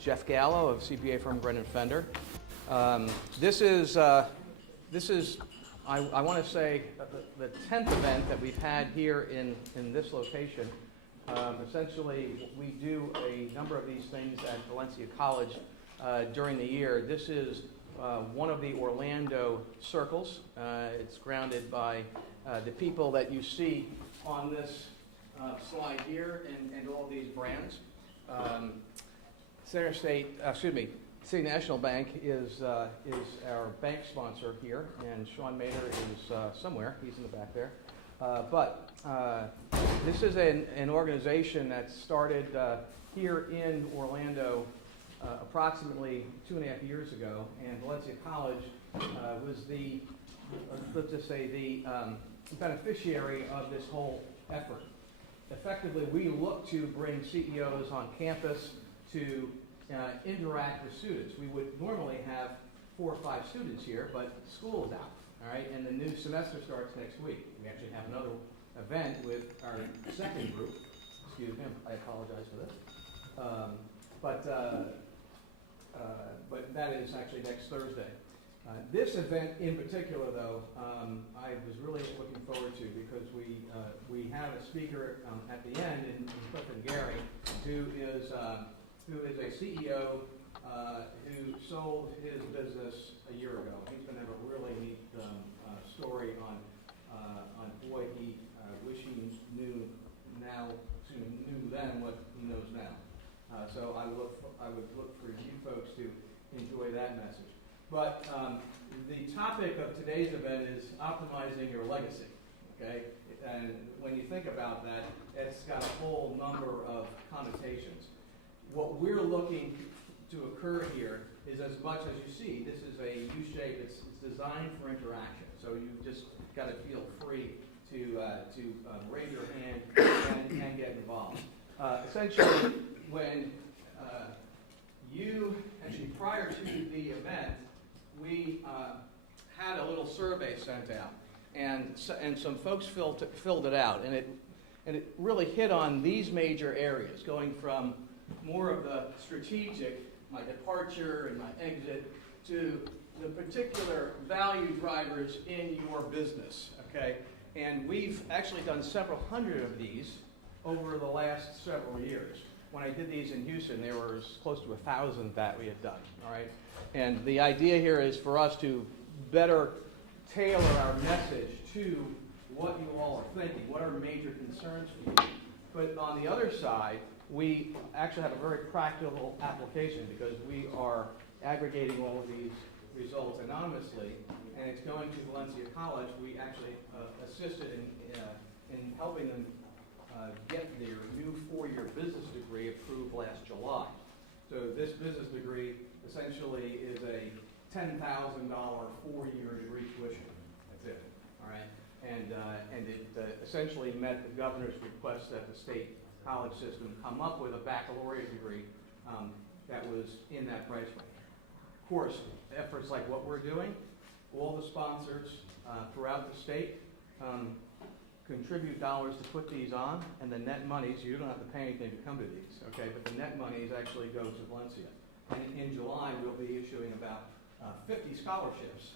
Jeff Gallo of CPA firm Brennan Fender. This is I want to say, the 10th event that we've had here in this location. Essentially, we do a number of these things at Valencia College during the year. This is one of the Orlando circles. It's grounded by the people that you see on this slide here and all these brands. City National Bank is our bank sponsor here, and Sean Mader is somewhere. He's in the back there. But this is an organization that started here in Orlando approximately 2.5 years ago, and Valencia College was the, let's just say, the beneficiary of this whole effort. Effectively, we look to bring CEOs on campus to interact with students. We would normally have 4 or 5 students here, but school is out, all right, and the new semester starts next week. We actually have another event with our second group. Excuse me, I apologize for this. But that is actually next Thursday. This event in particular, though, I was really looking forward to because we have a speaker at the end in Clifton Gary who is a CEO who sold his business a year ago. He's going to have a really neat story on boy, he wish he knew then what he knows now. So I would look for you folks to enjoy that message. But the topic of today's event is optimizing your legacy. Okay, and when you think about that, it's got a whole number of connotations. What we're looking to occur here is, as much as you see, this is a U-shape. It's designed for interaction. So you just got to feel free to raise your hand and get involved. Essentially, when prior to the event, we had a little survey sent out, and some folks filled it out, and it really hit on these major areas, going from more of the strategic, my departure and my exit, to the particular value drivers in your business, okay? And we've actually done several hundred of these over the last several years. When I did these in Houston, there was close to 1,000 that we had done, all right? And the idea here is for us to better tailor our message to what you all are thinking, what are major concerns for you. But on the other side, we actually have a very practical application because we are aggregating all of these results anonymously, and it's going to Valencia College. We actually assisted in helping them get their new 4-year business degree approved last July. So this business degree essentially is a $10,000 4-year degree tuition. That's it, all right? And it essentially met the governor's request that the state college system come up with a baccalaureate degree that was in that price range. Of course, efforts like what we're doing, all the sponsors throughout the state contribute dollars to put these on, and the net monies, you don't have to pay anything to come to these, okay, but the net monies actually go to Valencia. And in July, we'll be issuing about 50 scholarships,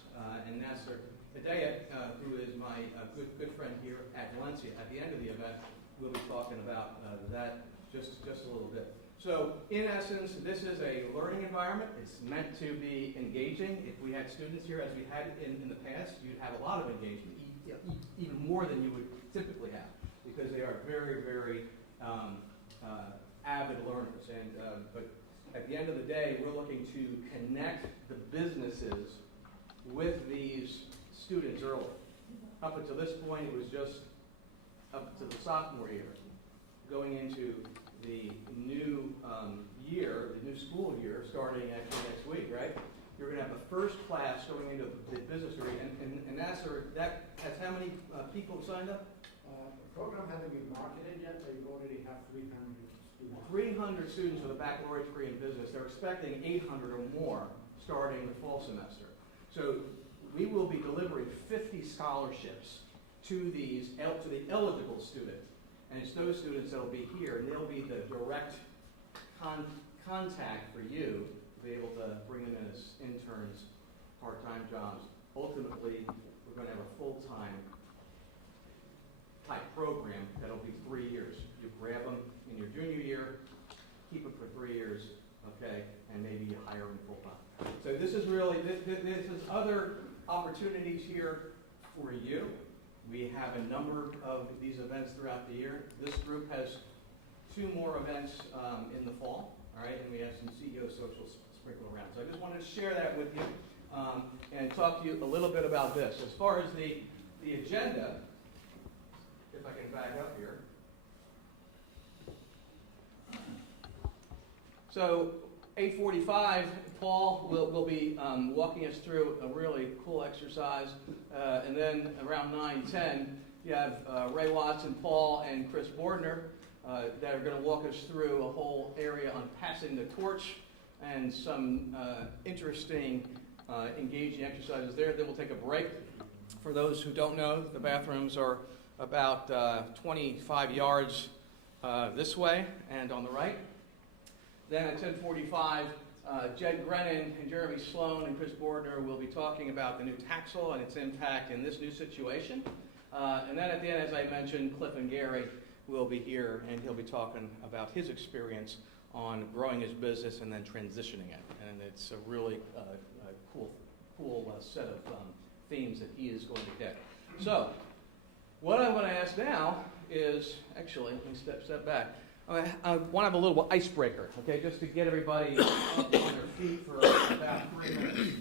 and Nasser Hidayat, who is my good friend here at Valencia, at the end of the event, we'll be talking about that just a little bit. So, in essence, this is a learning environment. It's meant to be engaging. If we had students here, as we had in the past, you'd have a lot of engagement, even more than you would typically have, because they are very, very avid learners. But at the end of the day, we're looking to connect the businesses with these students early. Up until this point, it was just up to the sophomore year. Going into the new year, the new school year, starting actually next week, right? You're going to have the first class going into the business degree. And Nasser, that has how many people signed up? The program hasn't been marketed yet, but you already have 300 students. 300 students with a baccalaureate degree in business. They're expecting 800 or more starting the fall semester. So we will be delivering 50 scholarships to the eligible student. And it's those students that will be here, and they'll be the direct contact for you to be able to bring them in as interns, part-time jobs. Ultimately, we're going to have a full-time type program that'll be 3 years. You grab them in your junior year, keep them for 3 years, okay, and maybe you hire them full-time. So this is really, this is other opportunities here for you. We have a number of these events throughout the year. This group has 2 more events in the fall, all right, and we have some CEO socials sprinkled around. So I just wanted to share that with you and talk to you a little bit about this. As far as the agenda, if I can back up here. So 8:45, Paul will be walking us through a really cool exercise. And then around 9:10, you have Ray Watson, Paul, and Chris Bordner that are going to walk us through a whole area on passing the torch and some interesting, engaging exercises there. Then we'll take a break. For those who don't know, the bathrooms are about 25 yards this way and on the right. Then at 10:45, Jed Grennan and Jeremy Sloan and Chris Bordner will be talking about the new tax law and its impact in this new situation. And then at the end, as I mentioned, Cliff and Gary will be here, and he'll be talking about his experience on growing his business and then transitioning it. And it's a really cool set of themes that he is going to hit. So, what I'm going to ask now is, actually, let me step back. I want to have a little icebreaker, okay, just to get everybody up on their feet for about 3 minutes.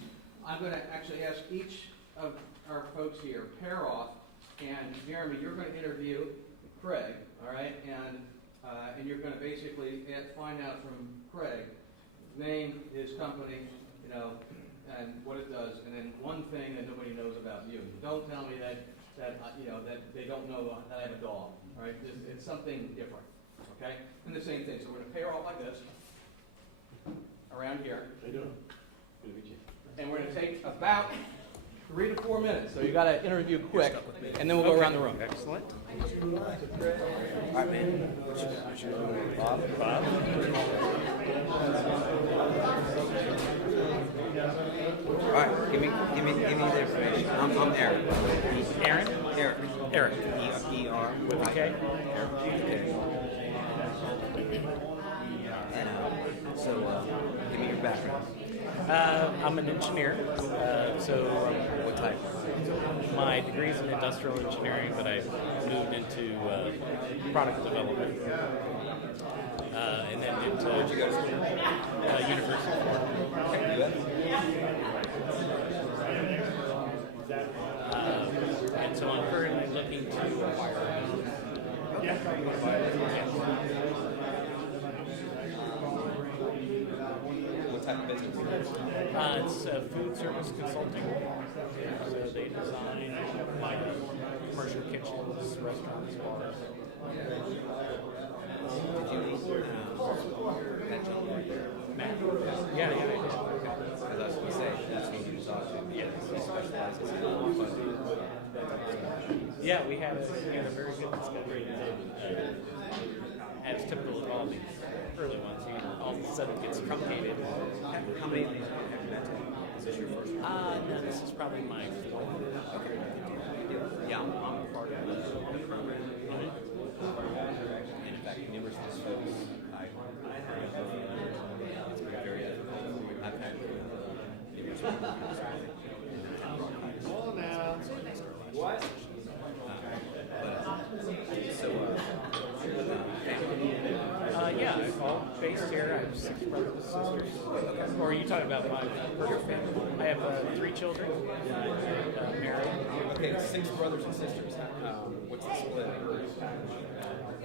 I'm going to actually ask each of our folks here, pair off, and Jeremy, you're going to interview Craig, all right, and you're going to basically find out from Craig his name, his company, and what it does, and then one thing that nobody knows about you. Don't tell me that they don't know that I have a dog, all right? It's something different. Okay? And the same thing. So we're going to pair off like this, around here. How you doing? Good to meet you. And we're going to take about 3 to 4 minutes. So you got to interview quick, and then we'll go around the room. Excellent. All right, man. What you doing, Bob? Bob? All right, give me the information. I'm Eric. Aaron? Eric. Eric. E-R. With a K? Eric. Okay. And so, give me your background. I'm an engineer. What type? My degree's in industrial engineering, but I moved into product development. And then into Where'd you go to school? University of Florida. And so I'm currently looking to acquire a home. What type of business? It's food service consulting. So they design like commercial kitchens, restaurants, bars. Did you that gentleman right there? Matt? Yeah, I did. Because I was going to say, that's who you talk to. Yeah. He specializes in funding. Yeah, we had a very good discovery. As typical of all these early ones, all of a sudden gets truncated. How many of these have you met? Is this your first one? No, this is probably my fourth. Okay. Yeah, I'm a part of the program. And in fact, numerous of these folks, it's been very difficult. I've had numerous Hold now. What? Yeah, I'm all based here. I have 6 brothers and sisters. Or are you talking about my personal family? I have 3 children, married. Okay, 6 brothers and sisters. What's the split?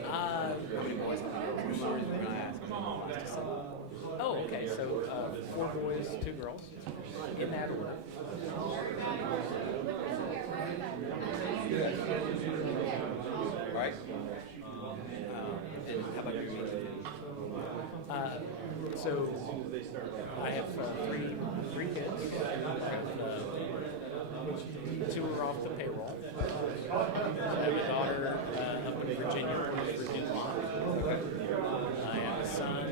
How many boys and girls? When I ask. Oh, okay. So 4 boys, 2 girls. In that order. All right. And how about your major? So I have three kids. Two are off the payroll. I have a daughter up in Virginia who's for DuPont. I have a son,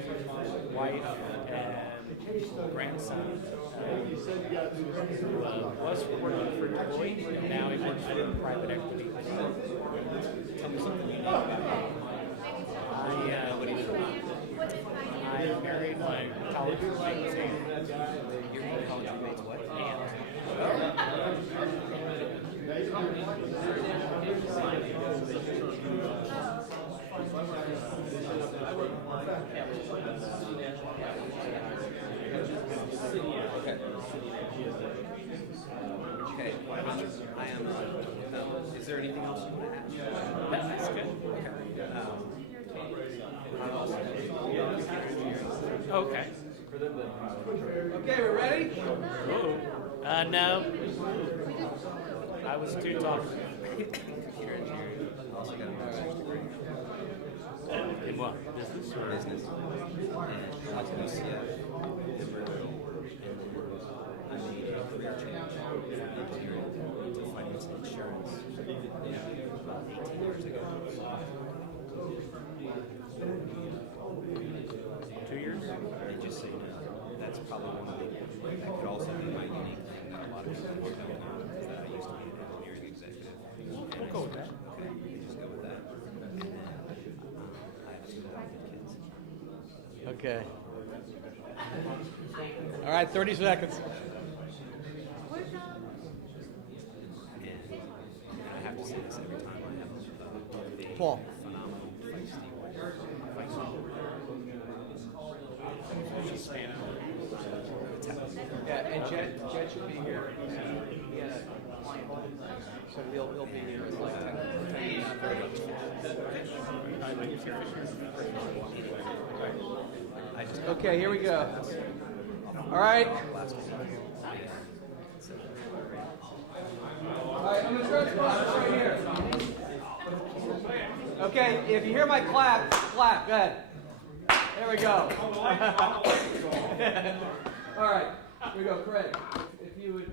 wife, wife and grandson. Was working for Deloitte, and now he works for private equity. Tell me something unique about I married my college roommate's aunt. your college roommate's what? Okay. I am. Is there anything else you want to add? That's good. Okay. Okay, we're ready? Ooh. No. I was too talkative. Computer engineering. Also got a master's degree. In what? Business or Business. And I was at UCF, Denver, and then I made a career change from engineering to finance and insurance about 18 years ago. 2 years? And just so you know, that's probably one of the, that could also be my unique thing that a lot of people don't know, is that I used to be an engineering executive. We'll go with that. Okay, we can just go with that. And then I have 2 kids. Okay. All right, 30 seconds. And I have to say this every time I have a Paul. phenomenal feisty wife. She's standing. Yeah, and Jed should be here. He had a client, so he'll be here in like 10 minutes. Okay, here we go. All right. All right, I'm going to start the process right here. Okay, if you hear my clap, clap. Go ahead. There we go. All right, here we go. Craig, if you would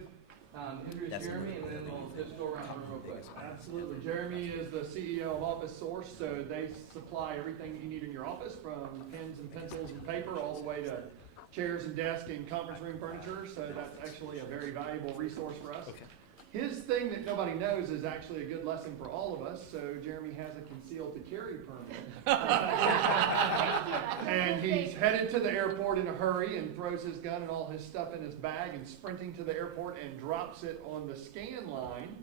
introduce That's Jeremy, and then we'll just go around the room real quick. Absolutely. Jeremy is the CEO of Office Source, so they supply everything you need in your office, from pens and pencils and paper all the way to chairs and desks and conference room furniture, so that's actually a very valuable resource for us. Okay. His thing that nobody knows is actually a good lesson for all of us, so Jeremy has a concealed to carry permit. And he's headed to the airport in a hurry and throws his gun and all his stuff in his bag and sprinting to the airport and drops it on the scan line.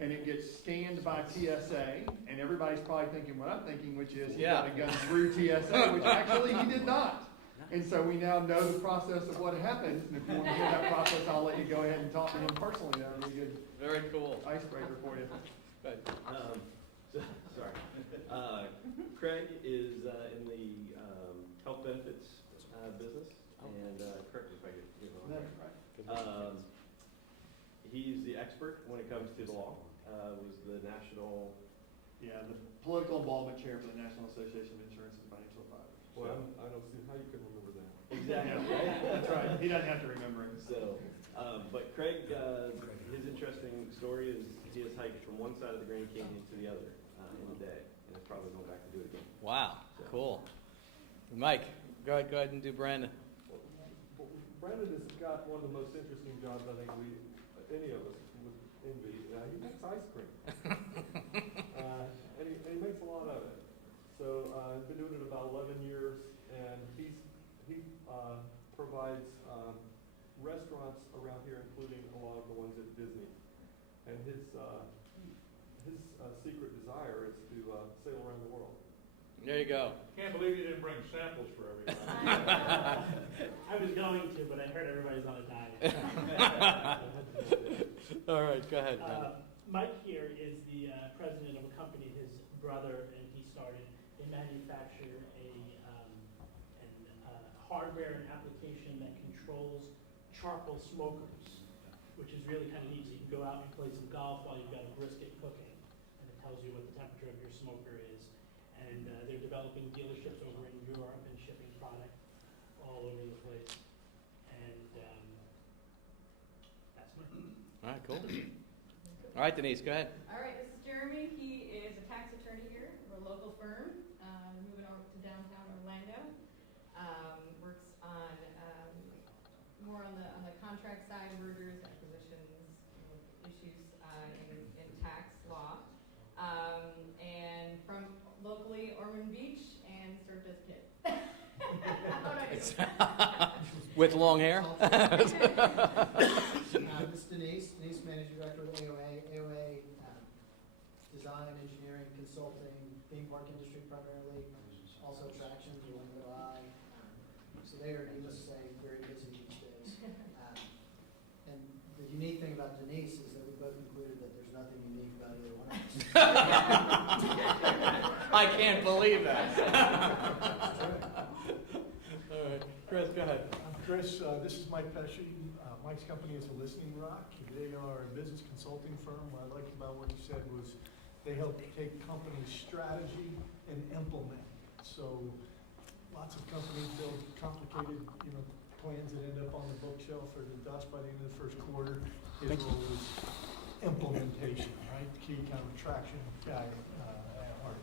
And it gets scanned by TSA, and everybody's probably thinking what I'm thinking, which is he got a gun through TSA, which actually he did not. And so we now know the process of what happens, and if you want to hear that process, I'll let you go ahead and talk to him personally. That would be a good Very cool. icebreaker for you. Good. Sorry. Craig is in the health benefits business, and correct me if I get it wrong. He's the expert when it comes to the law. Was the national. Yeah, the political involvement chair for the National Association of Insurance and Financial Advisors. Well, I don't see how you can remember that. Exactly. Yeah, Right? that's right. He doesn't have to remember it. So, but Craig, his interesting story is he has hiked from one side of the Grand Canyon to the other in a day, and is probably going back to do it again. Wow, cool. Mike, go ahead and do Brandon. Brandon has got one of the most interesting jobs I think any of us would envy. He makes ice cream. And he makes a lot of it. So he's been doing it about 11 years, and he provides restaurants around here, including a lot of the ones at Disney. And his secret desire is to sail around the world. There you go. Can't believe you didn't bring samples for everybody. I was going to, but I heard everybody's on a diet. All right, go ahead. Brandon. Mike here is the president of a company his brother and he started. They manufacture a hardware and application that controls charcoal smokers, which is really kind of neat. So you can go out and play some golf while you've got a brisket cooking, and it tells you what the temperature of your smoker is. And they're developing dealerships over in Europe and shipping product all over the place. And that's my. All right, cool. All right, Denise, go ahead. All right, this is Jeremy. He is a tax attorney here. We're a local firm. We're moving over to downtown Orlando. works on more on the contract side, mergers, acquisitions, issues in tax law. And from locally Ormond Beach, and served as kid. How about you? With long hair? This is Denise, Managing Director of AOA. AOA, design, engineering, consulting, theme park industry primarily, also attractions, or one eye. So they are, needless to say, very busy these days. And the unique thing about Denise is that we both concluded that there's nothing unique about either one of us. I can't believe that. It's true. All right, Chris, go ahead. I'm Chris. This is Mike Pesci. Mike's company is a Listening Rock. They are a business consulting firm. What I liked about what you said was they help take company strategy and implement it. So lots of companies build complicated, plans that end up on the bookshelf or the dust by the end of the first quarter. His role is implementation, right? Key kind of traction guy at heart.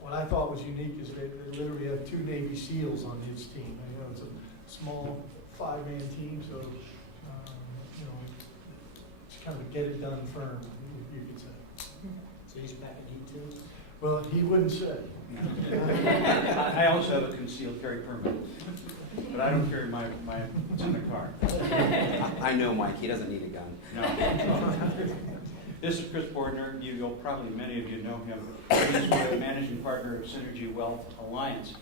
What I thought was unique is they literally have 2 Navy SEALs on his team. It's a small 5-man team, so it's kind of a get-it-done firm, you could say. So he's back at heat too? Well, he wouldn't say. I also have a concealed carry permit, but I don't carry it's in the car. I know Mike, he doesn't need a gun. No. This is Chris Bordner. Many of you know him. He's the managing partner of Synergy Wealth Alliance.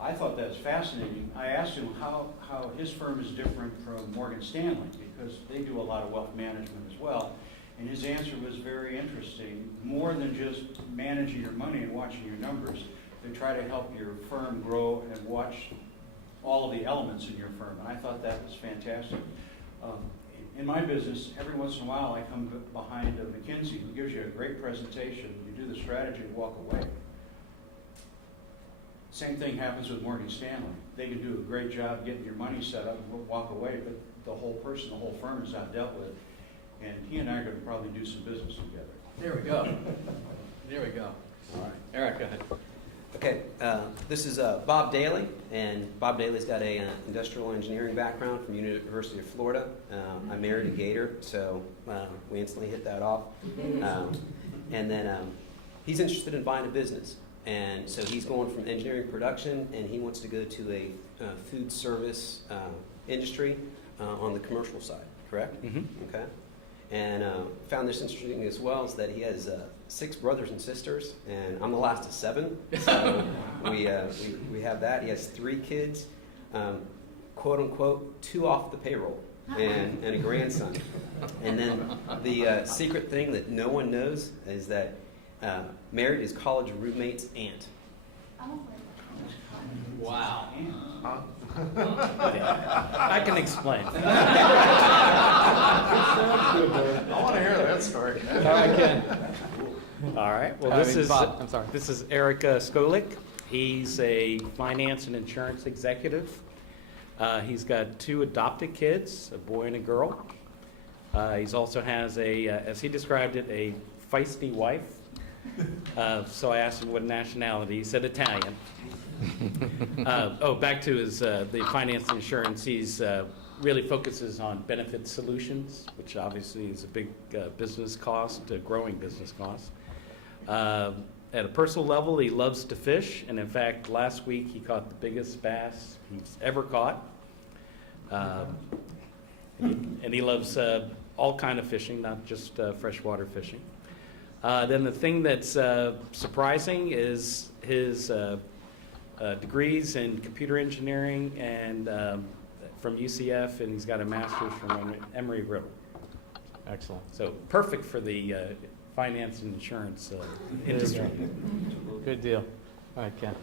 I thought that was fascinating. I asked him how his firm is different from Morgan Stanley, because they do a lot of wealth management as well. And his answer was very interesting. More than just managing your money and watching your numbers, they try to help your firm grow and watch all of the elements in your firm. And I thought that was fantastic. In my business, every once in a while, I come behind a McKinsey who gives you a great presentation. You do the strategy and walk away. Same thing happens with Morgan Stanley. They can do a great job getting your money set up and walk away, but the whole firm is not dealt with. And he and I are going to probably do some business together. There we go. There we go. All right. Eric, go ahead. Okay, this is Bob Daly, and Bob Daly's got a industrial engineering background from University of Florida. I married a Gator, so we instantly hit that off. And then he's interested in buying a business, and so he's going from engineering production, and he wants to go to a food service industry on the commercial side, correct? Mm-hmm. Okay. And found this interesting as well is that he has 6 brothers and sisters, and I'm the last of 7. So we have that. He has 3 kids, quote unquote, 2 off the payroll, and a grandson. And then the secret thing that no one knows is that married his college roommate's aunt. Wow. I can explain. I want to hear that story. I can. All right. Well, Bob, I'm sorry. This is Eric Skolik. He's a finance and insurance executive. He's got 2 adopted kids, a boy and a girl. He also has as he described it, a feisty wife. So I asked him what nationality. He said Italian. Back to his the finance and insurance. He's really focuses on benefit solutions, which obviously is a big business cost, a growing business cost. At a personal level, he loves to fish, and in fact, last week he caught the biggest bass he's ever caught. And he loves all kind of fishing, not just freshwater fishing. Then the thing that's surprising is his degrees in computer engineering and from UCF, and he's got a master's from Emory-Riddle. Excellent. So perfect for the finance and insurance industry. Good deal. All right, Ken.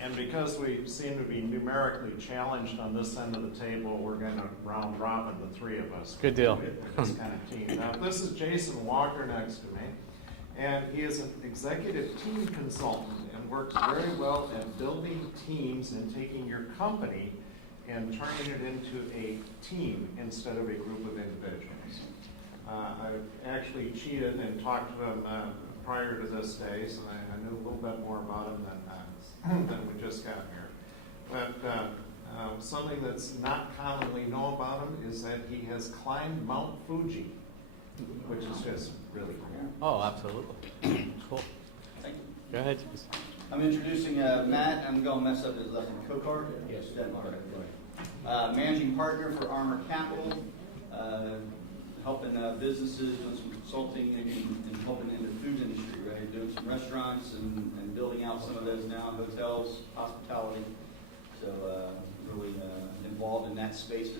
And because we seem to be numerically challenged on this end of the table, we're going to round robin the 3 of us. Good deal. We're just kind of teamed up. This is Jason Walker next to me, and he is an executive team consultant and works very well at building teams and taking your company and turning it into a team instead of a group of individuals. I've actually cheated and talked to him prior to this day, so I knew a little bit more about him than we just got here. But something that's not commonly known about him is that he has climbed Mount Fuji, which is just really cool. Oh, absolutely. Cool. Thank you. Go ahead. I'm introducing Matt. I'm going to mess up his last name. Cocard? Yes. Managing partner for Armor Capital, helping businesses with some consulting and helping in the food industry, right? Doing some restaurants and building out some of those now, hotels, hospitality. So really involved in that space. So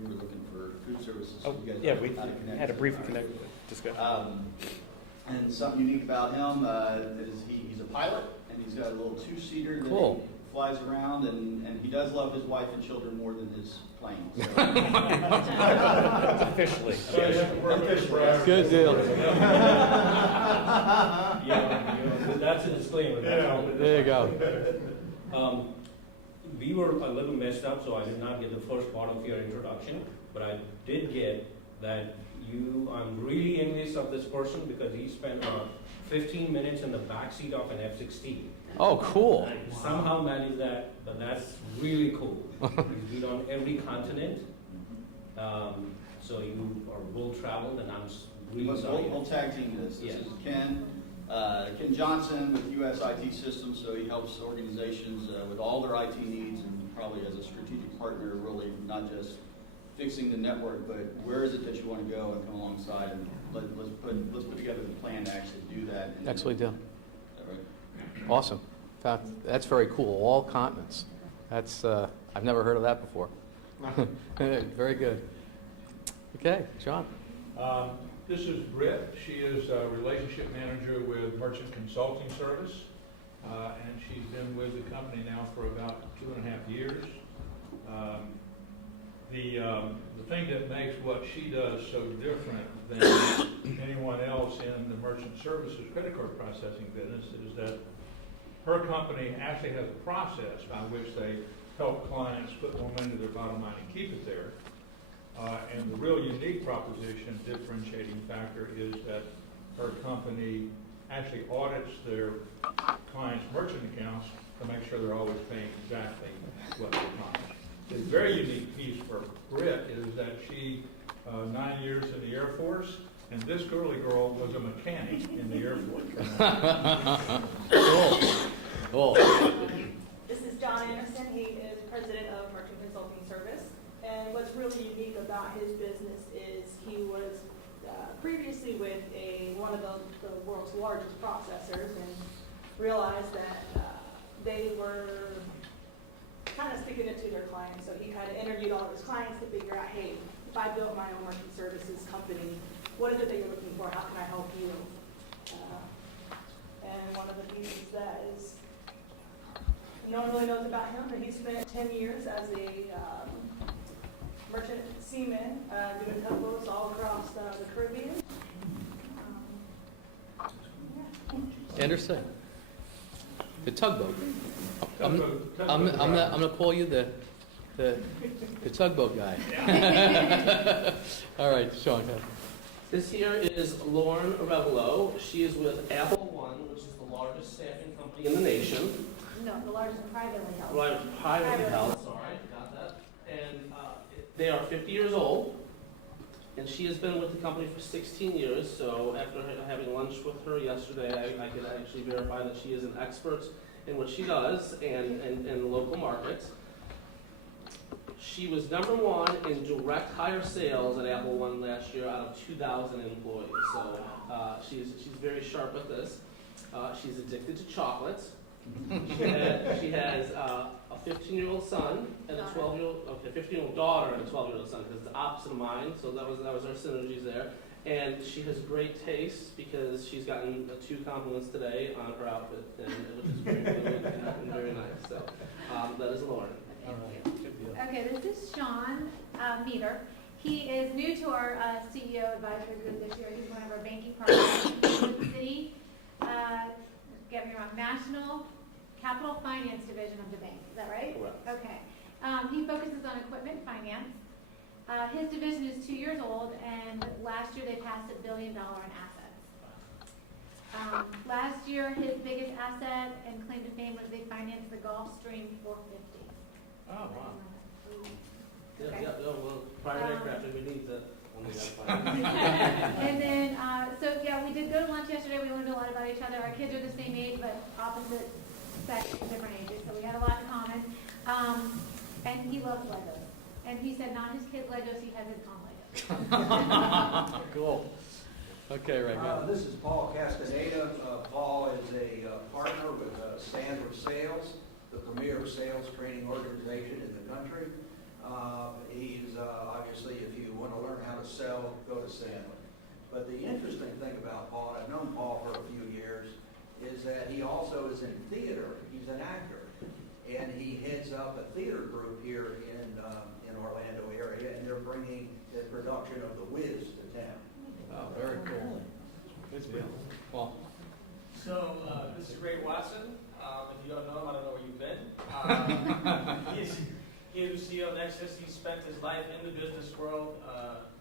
we were looking for food services. So you guys Yeah, know we how to connect. had a brief discussion. And something unique about him is he's a pilot, and he's got a little two-seater that Cool. he flies around, and he does love his wife and children more than his plane. So. Officially. Officially. Good deal. Yeah, that's a disclaimer. There you go. We were a little messed up, so I did not get the first part of your introduction, but I did get that I'm really envious of this person because he spent 15 minutes in the backseat of an F-16. Oh, cool. I somehow managed that, but that's really cool. He's been on every continent, so you are well-traveled, and I'm really sorry. We'll tag team this. This Yes. is Ken Johnson with US IT Systems, so he helps organizations with all their IT needs, and probably as a strategic partner, really not just fixing the network, but where is it that you want to go and come alongside, and let's put together the plan to actually do that. Actually do. Is that right? Awesome. In fact, that's very cool. All continents. That's I've never heard of that before. Very good. Okay, John. This is Britt. She is a relationship manager with Merchant Consulting Service, and she's been with the company now for about 2.5 years. The thing that makes what she does so different than anyone else in the merchant services credit card processing business is that her company actually has a process by which they help clients put more money to their bottom line and keep it there. And the real unique proposition, differentiating factor, is that her company actually audits their clients' merchant accounts to make sure they're always paying exactly what they promised. The very unique piece for Britt is that she, 9 years in the Air Force, and this girly girl was a mechanic in the Air Force. Cool. This is John Anderson. He is president of Merchant Consulting Service. And what's really unique about his business is he was previously with one of the world's largest processors, and realized that they were kind of sticking it to their clients. So he kind of interviewed all of his clients to figure out, hey, if I built my own merchant services company, what is it that you're looking for? How can I help you? And one of the pieces that is no one really knows about him, but he spent 10 years as a merchant seaman doing tugboats all across the Caribbean. Anderson. The tugboat. I'm gonna call you the tugboat guy. All right, Sean. Go ahead. This here is Lauren Revelo. She is with Apple One, which is the largest staffing company in the nation. No, the largest privately held. Privately held, sorry, got that. And they are 50 years old, and she has been with the company for 16 years. So after having lunch with her yesterday, I could actually verify that she is an expert in what she does and in the local markets. She was #1 in direct hire sales at Apple One last year out of 2,000 employees. So she's very sharp at this. She's addicted to chocolates. She has a 15-year-old son and a 15-year-old daughter and a 12-year-old son, because it's the opposite of mine. So that was our synergies there. And she has great taste because she's gotten 2 compliments today on her outfit, which is very fluid and very nice. So that is Lauren. Okay, this is Sean Meter. He is new to our CEO advisory group this year. He's one of our banking partners in the city. Get me wrong, National Capital Finance Division of the bank. Is that right? Correct. Okay. He focuses on equipment finance. His division is 2 years old, and last year they passed $1 billion in assets. Last year year, his biggest asset and claim to fame was they financed the Gulfstream 450. Oh, wow. Yeah, Okay. yeah, no, well, private aircraft, we need that. Only that's fine. And then, so yeah, we did go to lunch yesterday. We learned a lot about each other. Our kids are the same age, but opposite sex, different ages. So we had a lot in common. And he loves Legos. And he said not his kid's Legos, he has his own Legos. Cool. Okay, right. This is Paul Castaneda. Paul is a partner with Sandler Sales, the premier sales training organization in the country. He's obviously, if you want to learn how to sell, go to Sandler. But the interesting thing about Paul, I've known Paul for a few years, is that he also is in theater. He's an actor, and he heads up a theater group here in Orlando area, and they're bringing the production of The Wiz to town. Oh, very cool. Good deal. Well, So, this is Ray Watson. If you don't know him, I don't know where you've been. He is the CEO of Nexus. He spent his life in the business world,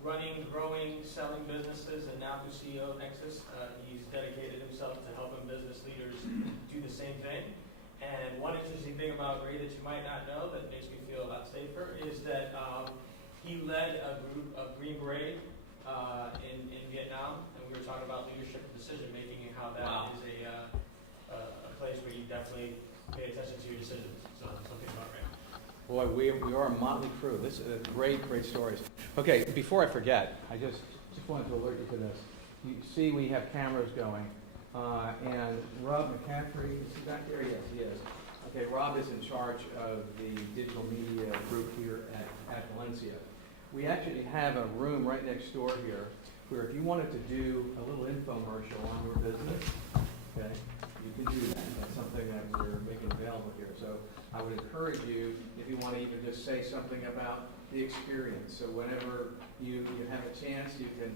running, growing, selling businesses, and now who's CEO of Nexus. He's dedicated himself to helping business leaders do the same thing. And one interesting thing about Ray that you might not know that makes me feel a lot safer is that he led a group of Green Beret in Vietnam, and we were talking about leadership and decision making and how that is a place where you definitely pay attention to your decisions. So something about Ray. boy, we are a motley crew. This is great stories. Okay, before I forget, I just wanted to alert you to this. You see we have cameras going, and Rob McCaffrey, is he back there? Yes, he is. Okay, Rob is in charge of the digital media group here at Valencia. We actually have a room right next door here where if you wanted to do a little infomercial on your business, okay, you can do that. That's something that we're making available here. So I would encourage you, if you want to even just say something about the experience. So whenever you have a chance, you can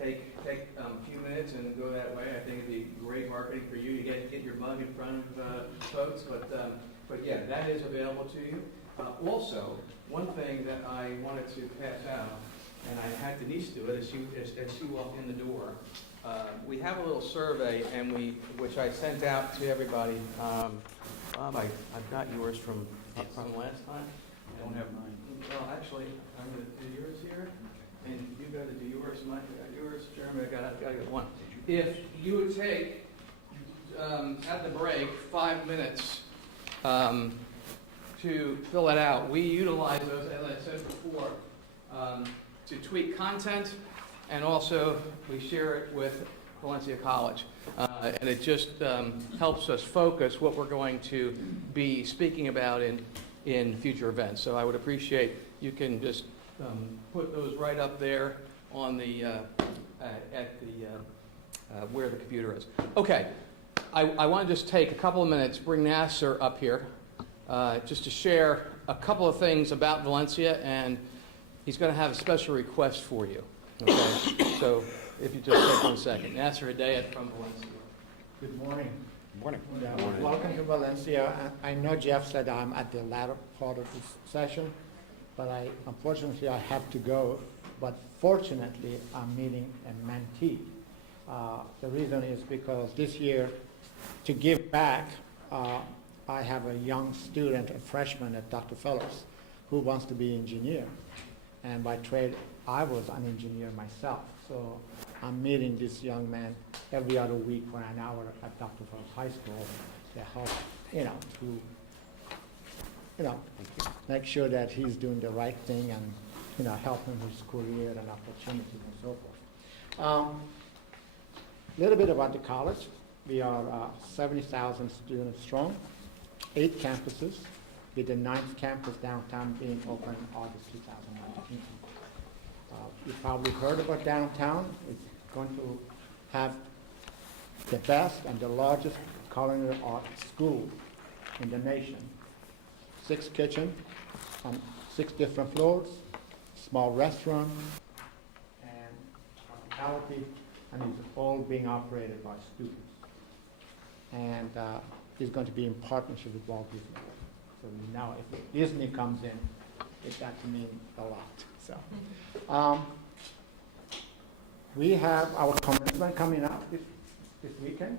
take a few minutes and go that way. I think it'd be great marketing for you to get your mug in front of folks. But yeah, that is available to you. Also, one thing that I wanted to pass out, and I had Denise do it as she walked in the door. We have a little survey, which I sent out to everybody. Bob, I've got yours from last time. I don't have mine. Well, actually, I'm going to do yours here, and you got to do yours. Mike, I got yours. Jeremy, I got one. If you would take, at the break, 5 minutes to fill it out. We utilize those, as I said before, to tweak content, and also we share it with Valencia College. And it just helps us focus what we're going to be speaking about in future events. So I would appreciate you can just put those right up there on the where the computer is. Okay, I want to just take a couple of minutes, bring Nasser up here, just to share a couple of things about Valencia, and he's going to have a special request for you. Okay, so if you just take 1 second. Nasser Hidayat from Valencia. Good morning. Morning. Yeah, welcome to Valencia. I know Jeff said I'm at the latter part of this session, but unfortunately I have to go. But fortunately, I'm meeting a mentee. The reason is because this year, to give back, I have a young student, a freshman at Dr. Fellows, who wants to be an engineer. And by trade, I was an engineer myself. So I'm meeting this young man every other week for an hour at Dr. Fellows High School to help, make sure that he's doing the right thing and, help him with his career and opportunities and so forth. A little bit about the college. We are 70,000 students strong, 8 campuses, with the 9th campus downtown being open August 2019. You probably heard about downtown. It's going to have the best and the largest culinary art school in the nation. 6 kitchens on 6 different floors, small restaurant, and hospitality, and it's all being operated by students. And it's going to be in partnership with Walt Disney. So now if Disney comes in, it got to mean a lot. So we have our commencement coming up this weekend.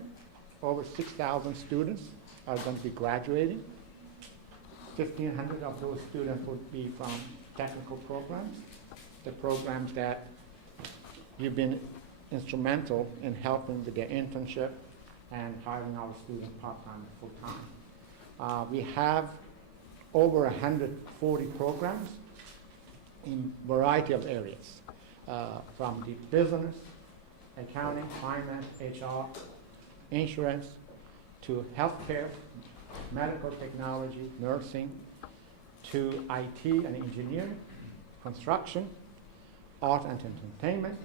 over 6,000 students are going to be graduating. 1,500 of those students would be from technical programs, the programs that you've been instrumental in helping with their internship and hiring our students part-time and full-time. We have over 140 programs in variety of areas, from the business, accounting, finance, HR, insurance, to healthcare, medical technology, nursing, to IT and engineering, construction, art and entertainment,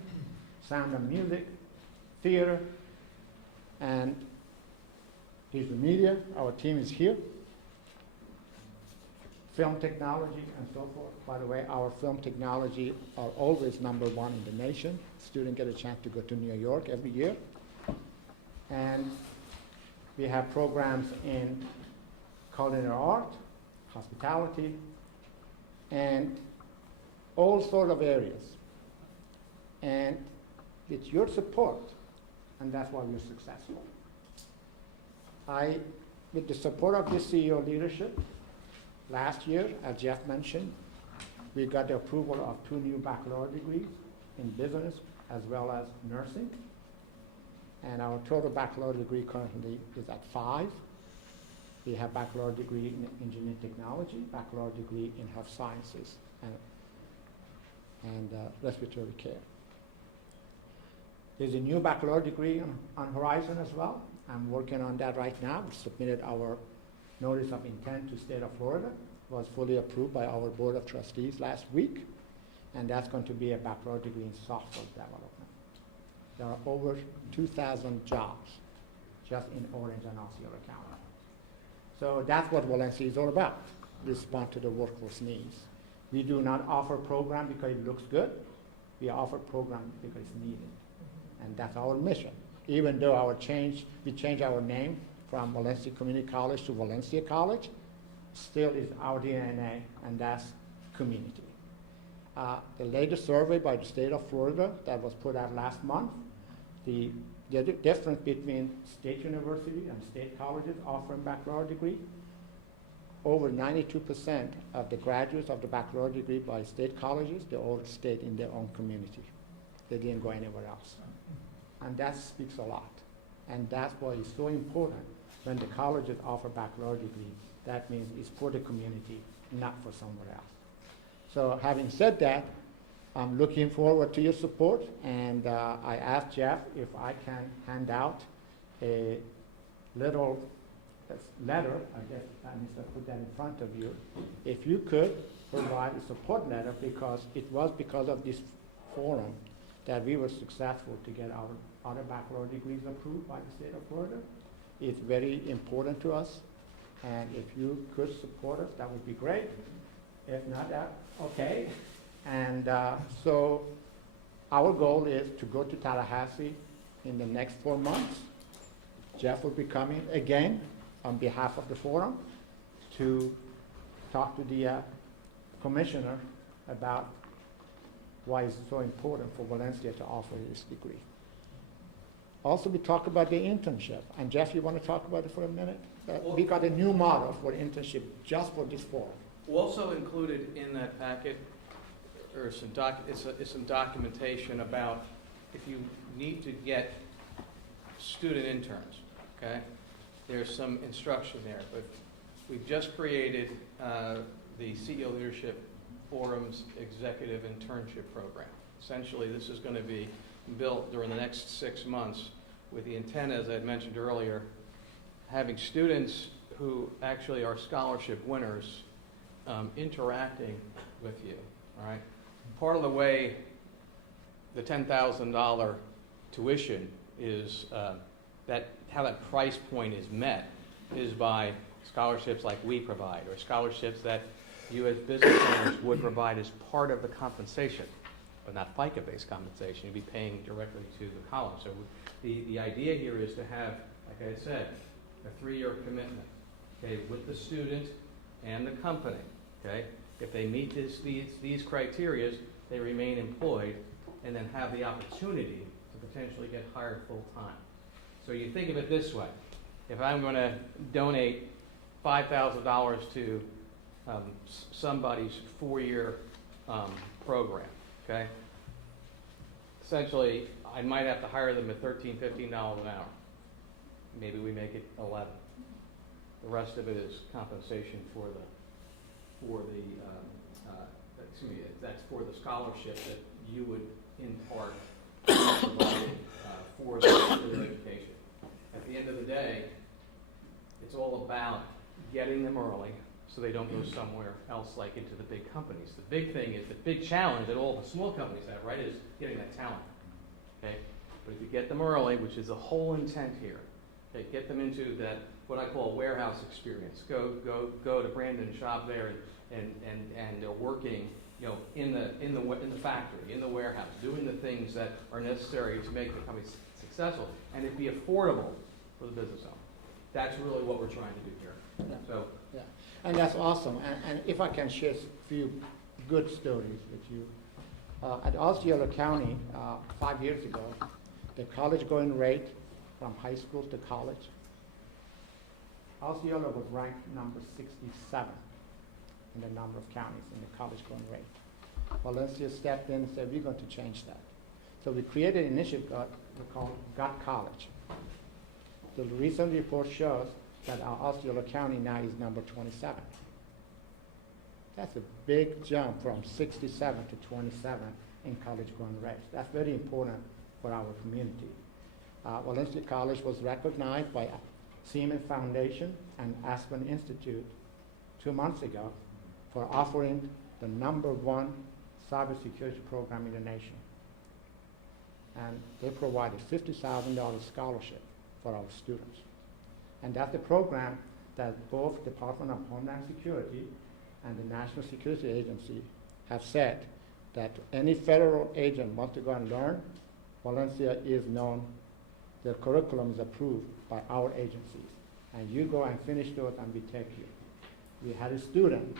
sound and music, theater, and digital media. Our team is here. Film technology and so forth. By the way, our film technology are always number one in the nation. Students get a chance to go to New York every year. And we have programs in culinary art, hospitality, and all sorts of areas. And it's your support, and that's why we're successful. With the support of this CEO leadership, last year, as Jeff mentioned, we got the approval of 2 new baccalaureate degrees in business as well as nursing. And our total baccalaureate degree currently is at 5. We have baccalaureate degree in engineering technology, baccalaureate degree in health sciences, and respiratory care. There's a new baccalaureate degree on horizon as well. I'm working on that right now. We submitted our notice of intent to state of Florida. Was fully approved by our board of trustees last week, and that's going to be a baccalaureate degree in software development. There are over 2,000 jobs just in Orange and Osceola County. So that's what Valencia is all about, respond to the workforce needs. We do not offer a program because it looks good. We offer a program because it's needed. And that's our mission. Even though we changed our name from Valencia Community College to Valencia College, still is our DNA, and that's community. The latest survey by the state of Florida that was put out last month, the difference between state university and state colleges offering baccalaureate degree, over 92% of the graduates of the baccalaureate degree by state colleges, they all stayed in their own community. They didn't go anywhere else. And that speaks a lot. And that's why it's so important when the colleges offer baccalaureate degree. That means it's for the community, not for somewhere else. So having said that, I'm looking forward to your support, and I asked Jeff if I can hand out a little letter. I guess I need to put that in front of you. If you could provide a support letter, because it was because of this forum that we were successful to get our other baccalaureate degrees approved by the state of Florida. It's very important to us, and if you could support us, that would be great. If not, that okay. And so our goal is to go to Tallahassee in the next 4 months. Jeff will be coming again on behalf of the forum to talk to the commissioner about why it's so important for Valencia to offer this degree. Also, we talk about the internship. And Jeff, you want to talk about it for a minute? We got a new model for internship just for this forum. Also included in that packet are some documentation about if you need to get student interns, okay? There's some instruction there, but we've just created the CEO Leadership Forum's Executive Internship Program. Essentially, this is going to be built during the next 6 months with the intent, as I mentioned earlier, having students who actually are scholarship winners interacting with you, all right? Part of the way the $10,000 tuition is, how that price point is met is by scholarships like we provide, or scholarships that you as business owners would provide as part of the compensation, but not FICA-based compensation. You'd be paying directly to the college. So the idea here is to have, like I said, a 3-year commitment, okay, with the student and the company, okay? If they meet these criteria, they remain employed and then have the opportunity to potentially get hired full-time. So you think of it this way. if I'm going to donate $5,000 to somebody's 4-year program, okay? Essentially, I might have to hire them at $13, $15 an hour. Maybe we make it 11. The rest of it is compensation for that's for the scholarship that you would impart provided for their education. At the end of the day, it's all about getting them early so they don't go somewhere else like into the big companies. The big thing is, the big challenge that all the small companies have, right, is getting that talent. Okay? But if you get them early, which is the whole intent here, okay, get them into that, what I call warehouse experience. Go to Brandon, shop there, and working, you know, in the factory, in the warehouse, doing the things that are necessary to make the company successful, and it be affordable for the business owner. That's really what we're trying to do here. Yeah. So, yeah, and that's awesome. And if I can share a few good stories with you. At Osceola County, 5 years ago, the college going rate from high school to college, Osceola was ranked number 67 in the number of counties in the college going rate. Valencia stepped in and said, we're going to change that. So we created an initiative called Got College. The recent report shows that our Osceola County now is number 27. That's a big jump from 67 to 27 in college going rate. That's very important for our community. Valencia College was recognized by Siemens Foundation and Aspen Institute 2 months ago for offering the #1 cybersecurity program in the nation. And they provided $50,000 scholarship for our students. And that's the program that both Department of Homeland Security and the National Security Agency have said that any federal agent wants to go and learn, Valencia is known, the curriculum is approved by our agencies. And you go and finish those and we take you. We had a student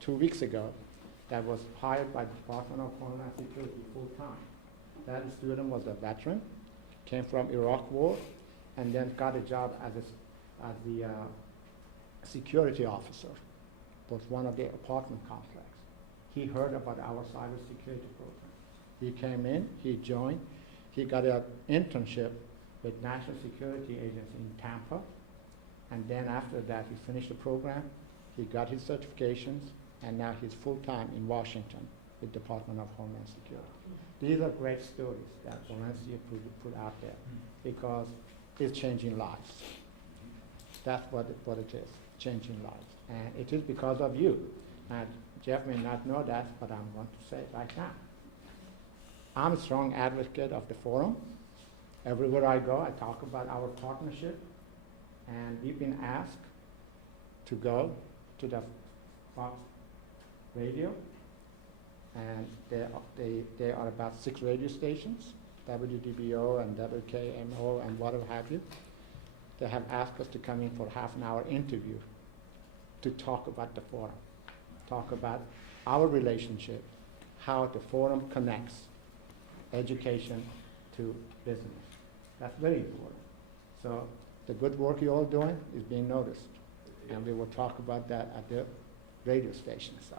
2 weeks ago that was hired by the Department of Homeland Security full-time. That student was a veteran, came from Iraq War, and then got a job as the security officer for one of the apartment complex. He heard about our cybersecurity program. He came in, he joined, he got an internship with National Security Agency in Tampa, and then after that he finished the program, he got his certifications, and now he's full-time in Washington with Department of Homeland Security. These are great stories that Valencia put out there because it's changing lives. That's what it is, changing lives. And it is because of you. And Jeff may not know that, but I'm going to say it right now. I'm a strong advocate of the forum. Everywhere I go, I talk about our partnership. And we've been asked to go to the Fox Radio. And there are about 6 radio stations, WDBO and WKMO and whatever have you. They have asked us to come in for a half-an-hour interview to talk about the forum, talk about our relationship, how the forum connects education to business. That's very important. So the good work you're all doing is being noticed, and we will talk about that at the radio station. So.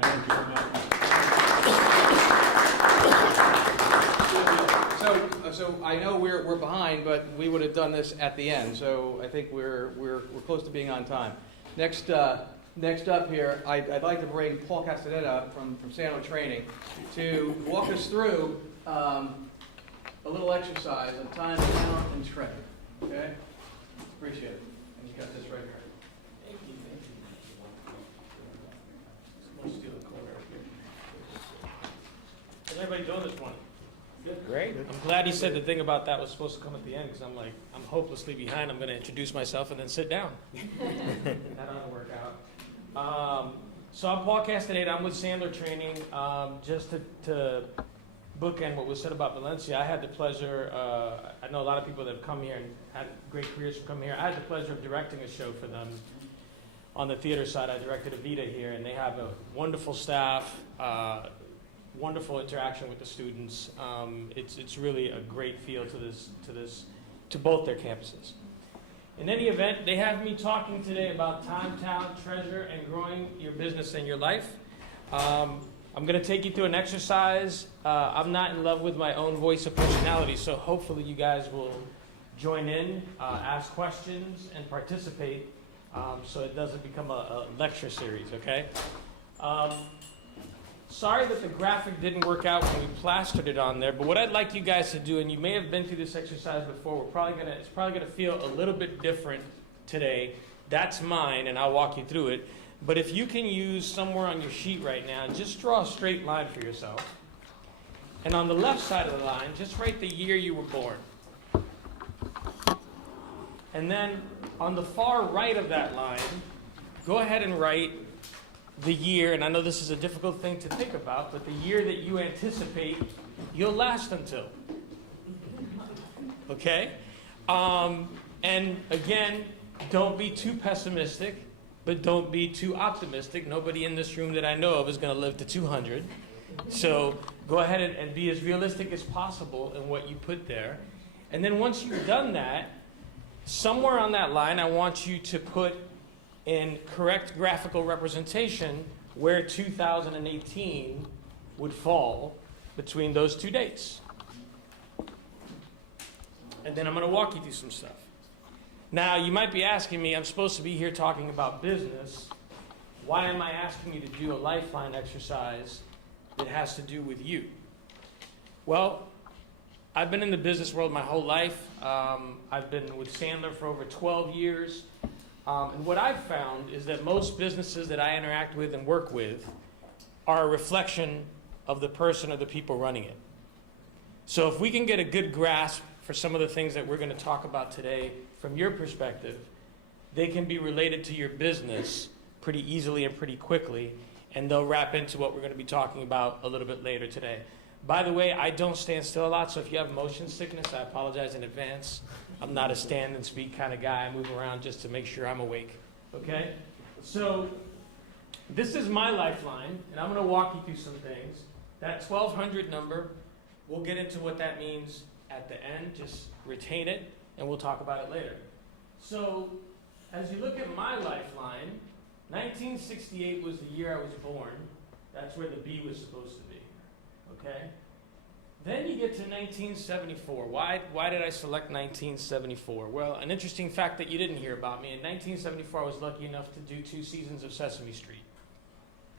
Thank you very much. So I know we're behind, but we would have done this at the end. So I think we're close to being on time. Next up here, I'd like to bring Paul Castaneda from Sandler Training to walk us through a little exercise on time, talent, and treasure. Okay? Appreciate it. And you got this right here. Thank you. We'll steal the corner here. How's everybody doing this morning? Good. Great. I'm glad you said the thing about that was supposed to come at the end, because I'm hopelessly behind. I'm going to introduce myself and then sit down. That ought to work out. So I'm Paul Castaneda. I'm with Sandler Training. Just to bookend what was said about Valencia, I had the pleasure, I know a lot of people that have come here and had great careers from coming here. I had the pleasure of directing a show for them on the theater side. I directed Evita here, and they have a wonderful staff, wonderful interaction with the students. It's really a great feel to both their campuses. In any event, they have me talking today about time, talent, treasure, and growing your business and your life. I'm going to take you through an exercise. I'm not in love with my own voice or personality, so hopefully you guys will join in, ask questions, and participate so it doesn't become a lecture series, okay? Sorry that the graphic didn't work out when we plastered it on there, but what I'd like you guys to do, and you may have been through this exercise before, it's probably gonna feel a little bit different today. That's mine, and I'll walk you through it. But if you can use somewhere on your sheet right now, just draw a straight line for yourself. And on the left side of the line, just write the year you were born. And then on the far right of that line, go ahead and write the year, and I know this is a difficult thing to think about, but the year that you anticipate you'll last until. Okay? And again, don't be too pessimistic, but don't be too optimistic. Nobody in this room that I know of is going to live to 200. So go ahead and be as realistic as possible in what you put there. And then once you've done that, somewhere on that line, I want you to put in correct graphical representation where 2018 would fall between those two dates. And then I'm going to walk you through some stuff. Now, you might be asking me, I'm supposed to be here talking about business. Why am I asking you to do a lifeline exercise that has to do with you? Well, I've been in the business world my whole life. I've been with Sandler for over 12 years. And what I've found is that most businesses that I interact with and work with are a reflection of the person or the people running it. So if we can get a good grasp for some of the things that we're going to talk about today from your perspective, they can be related to your business pretty easily and pretty quickly, and they'll wrap into what we're going to be talking about a little bit later today. By the way, I don't stand still a lot, so if you have motion sickness, I apologize in advance. I'm not a stand and speak kind of guy. I move around just to make sure I'm awake, okay? So this is my lifeline, and I'm going to walk you through some things. That 1200 number, we'll get into what that means at the end. Just retain it, and we'll talk about it later. So as you look at my lifeline, 1968 was the year I was born. That's where the B was supposed to be, okay? Then you get to 1974. Why did I select 1974? Well, an interesting fact that you didn't hear about me. In 1974, I was lucky enough to do 2 seasons of Sesame Street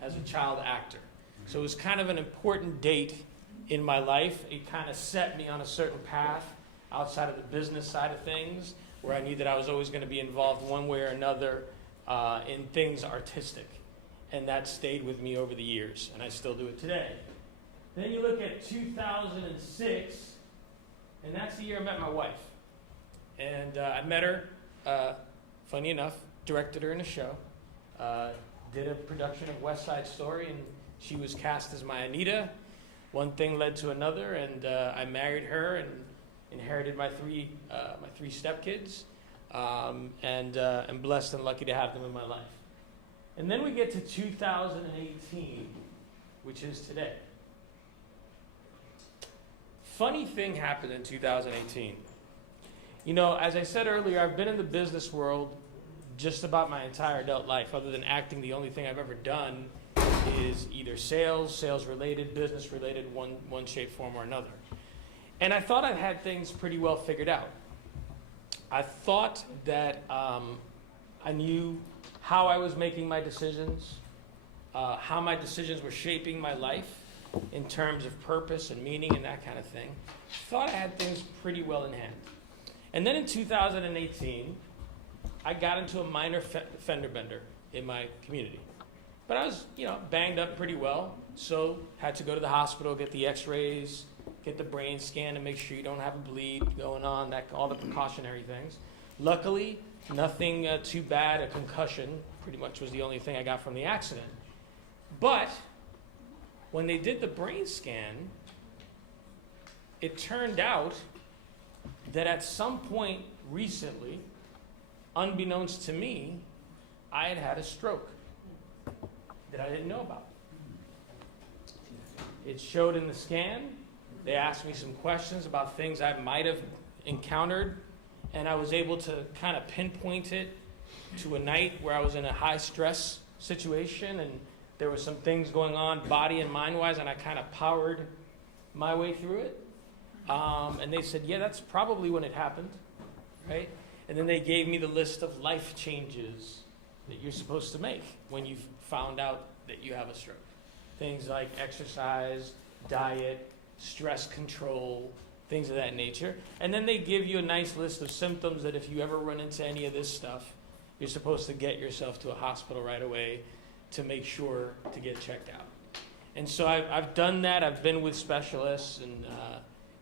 as a child actor. So it was kind of an important date in my life. It kind of set me on a certain path outside of the business side of things, where I knew that I was always going to be involved one way or another in things artistic. And that stayed with me over the years, and I still do it today. Then you look at 2006, and that's the year I met my wife. And I met her, funny enough, directed her in a show, did a production of West Side Story, and she was cast as my Anita. One thing led to another, and I married her and inherited my three stepkids, and I'm blessed and lucky to have them in my life. And then we get to 2018, which is today. Funny thing happened in 2018. You know, as I said earlier, I've been in the business world just about my entire adult life. Other than acting, the only thing I've ever done is either sales-related, business-related, one shape, form, or another. And I thought I had things pretty well figured out. I thought that I knew how I was making my decisions, how my decisions were shaping my life in terms of purpose and meaning and that kind of thing. Thought I had things pretty well in hand. And then in 2018, I got into a minor fender bender in my community. But I was, banged up pretty well, so had to go to the hospital, get the x-rays, get the brain scan to make sure you don't have a bleed going on, all the precautionary things. Luckily, nothing too bad. A concussion pretty much was the only thing I got from the accident. But when they did the brain scan, it turned out that at some point recently, unbeknownst to me, I had had a stroke that I didn't know about. It showed in the scan. They asked me some questions about things I might have encountered, and I was able to kind of pinpoint it to a night where I was in a high stress situation, and there were some things going on body and mind wise, and I kind of powered my way through it. And they said, yeah, that's probably when it happened, right? And then they gave me the list of life changes that you're supposed to make when you've found out that you have a stroke. Things like exercise, diet, stress control, things of that nature. And then they give you a nice list of symptoms that if you ever run into any of this stuff, you're supposed to get yourself to a hospital right away to make sure to get checked out. And so I've done that. I've been with specialists and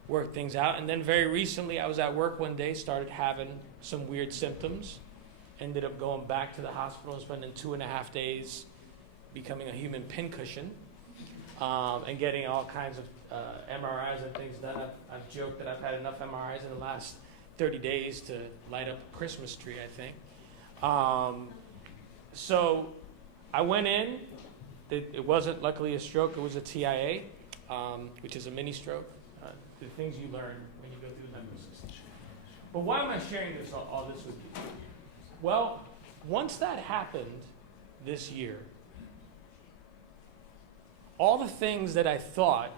worked things out. And then very recently, I was at work one day, started having some weird symptoms, ended up going back to the hospital, spending 2.5 days becoming a human pincushion, and getting all kinds of MRIs and things done. I've joked that I've had enough MRIs in the last 30 days to light up a Christmas tree, I think. So I went in. It wasn't luckily a stroke. It was a TIA, which is a mini stroke. The things you learn when you go through the medical system. But why am I sharing this all this with you? Well, once that happened this year, all the things that I thought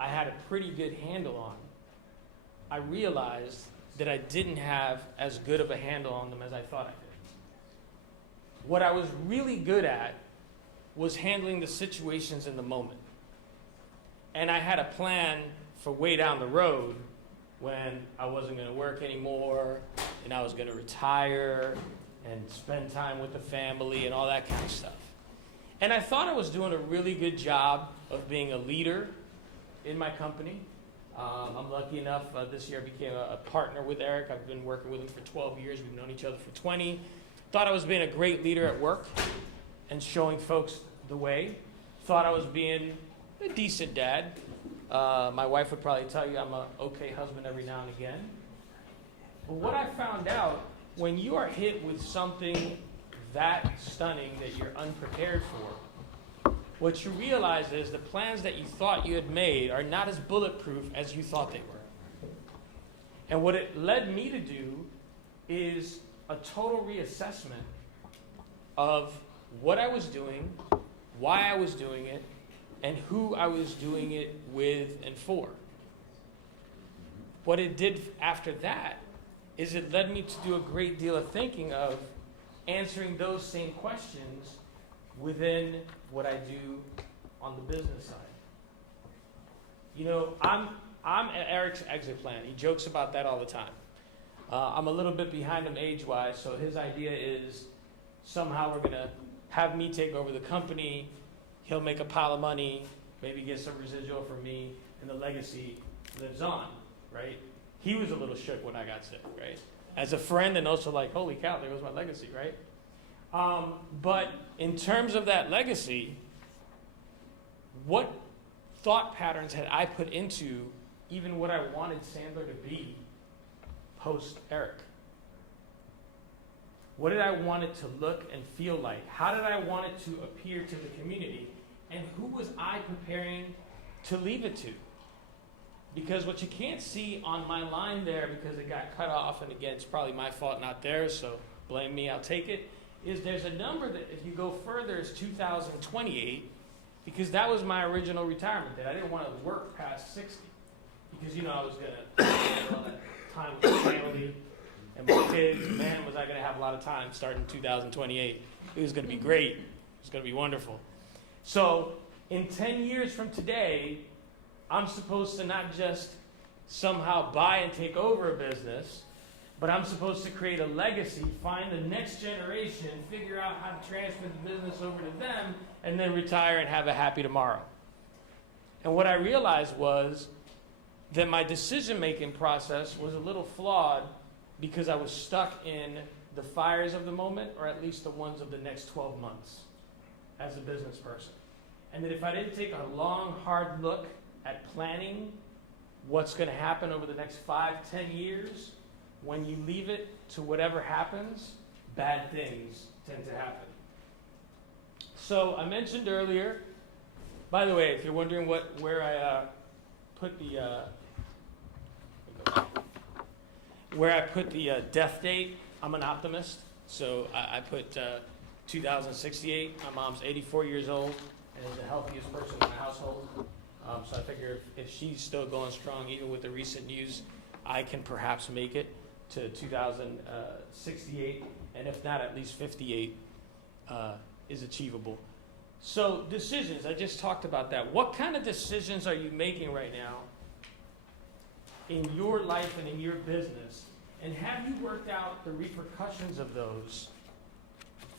I had a pretty good handle on, I realized that I didn't have as good of a handle on them as I thought I did. What I was really good at was handling the situations in the moment. And I had a plan for way down the road when I wasn't going to work anymore and I was going to retire and spend time with the family and all that kind of stuff. And I thought I was doing a really good job of being a leader in my company. I'm lucky enough, this year I became a partner with Eric. I've been working with him for 12 years. We've known each other for 20. Thought I was being a great leader at work and showing folks the way. Thought I was being a decent dad. My wife would probably tell you I'm an okay husband every now and again. But what I found out, when you are hit with something that stunning that you're unprepared for, what you realize is the plans that you thought you had made are not as bulletproof as you thought they were. And what it led me to do is a total reassessment of what I was doing, why I was doing it, and who I was doing it with and for. What it did after that is it led me to do a great deal of thinking of answering those same questions within what I do on the business side. You know, I'm Eric's exit plan. He jokes about that all the time. I'm a little bit behind him age-wise, so his idea is somehow we're going to have me take over the company. He'll make a pile of money, maybe get some residual from me, and the legacy lives on, right? He was a little shook when I got sick, right? As a friend and also like, holy cow, there goes my legacy, right? But in terms of that legacy, what thought patterns had I put into even what I wanted Sandler to be post-Eric? What did I want it to look and feel like? How did I want it to appear to the community? And who was I preparing to leave it to? Because what you can't see on my line there, because it got cut off, and again, it's probably my fault, not theirs, so blame me, I'll take it, is there's a number that if you go further is 2028, because that was my original retirement date. I didn't want to work past 60, because, you know, I was going to spend all that time with my family and my kids. Man, was I going to have a lot of time starting 2028. It was going to be great. It was going to be wonderful. So in 10 years from today, I'm supposed to not just somehow buy and take over a business, but I'm supposed to create a legacy, find the next generation, figure out how to transfer the business over to them, and then retire and have a happy tomorrow. And what I realized was that my decision-making process was a little flawed because I was stuck in the fires of the moment, or at least the ones of the next 12 months as a business person. And that if I didn't take a long, hard look at planning what's going to happen over the next 5, 10 years, when you leave it to whatever happens, bad things tend to happen. So I mentioned earlier, by the way, if you're wondering where I put the, where I put the death date, I'm an optimist. So I put 2068. My mom's 84 years old and is the healthiest person in the household. So I figure if she's still going strong, even with the recent news, I can perhaps make it to 2068. And if not, at least 58 is achievable. So decisions, I just talked about that. What kind of decisions are you making right now in your life and in your business? And have you worked out the repercussions of those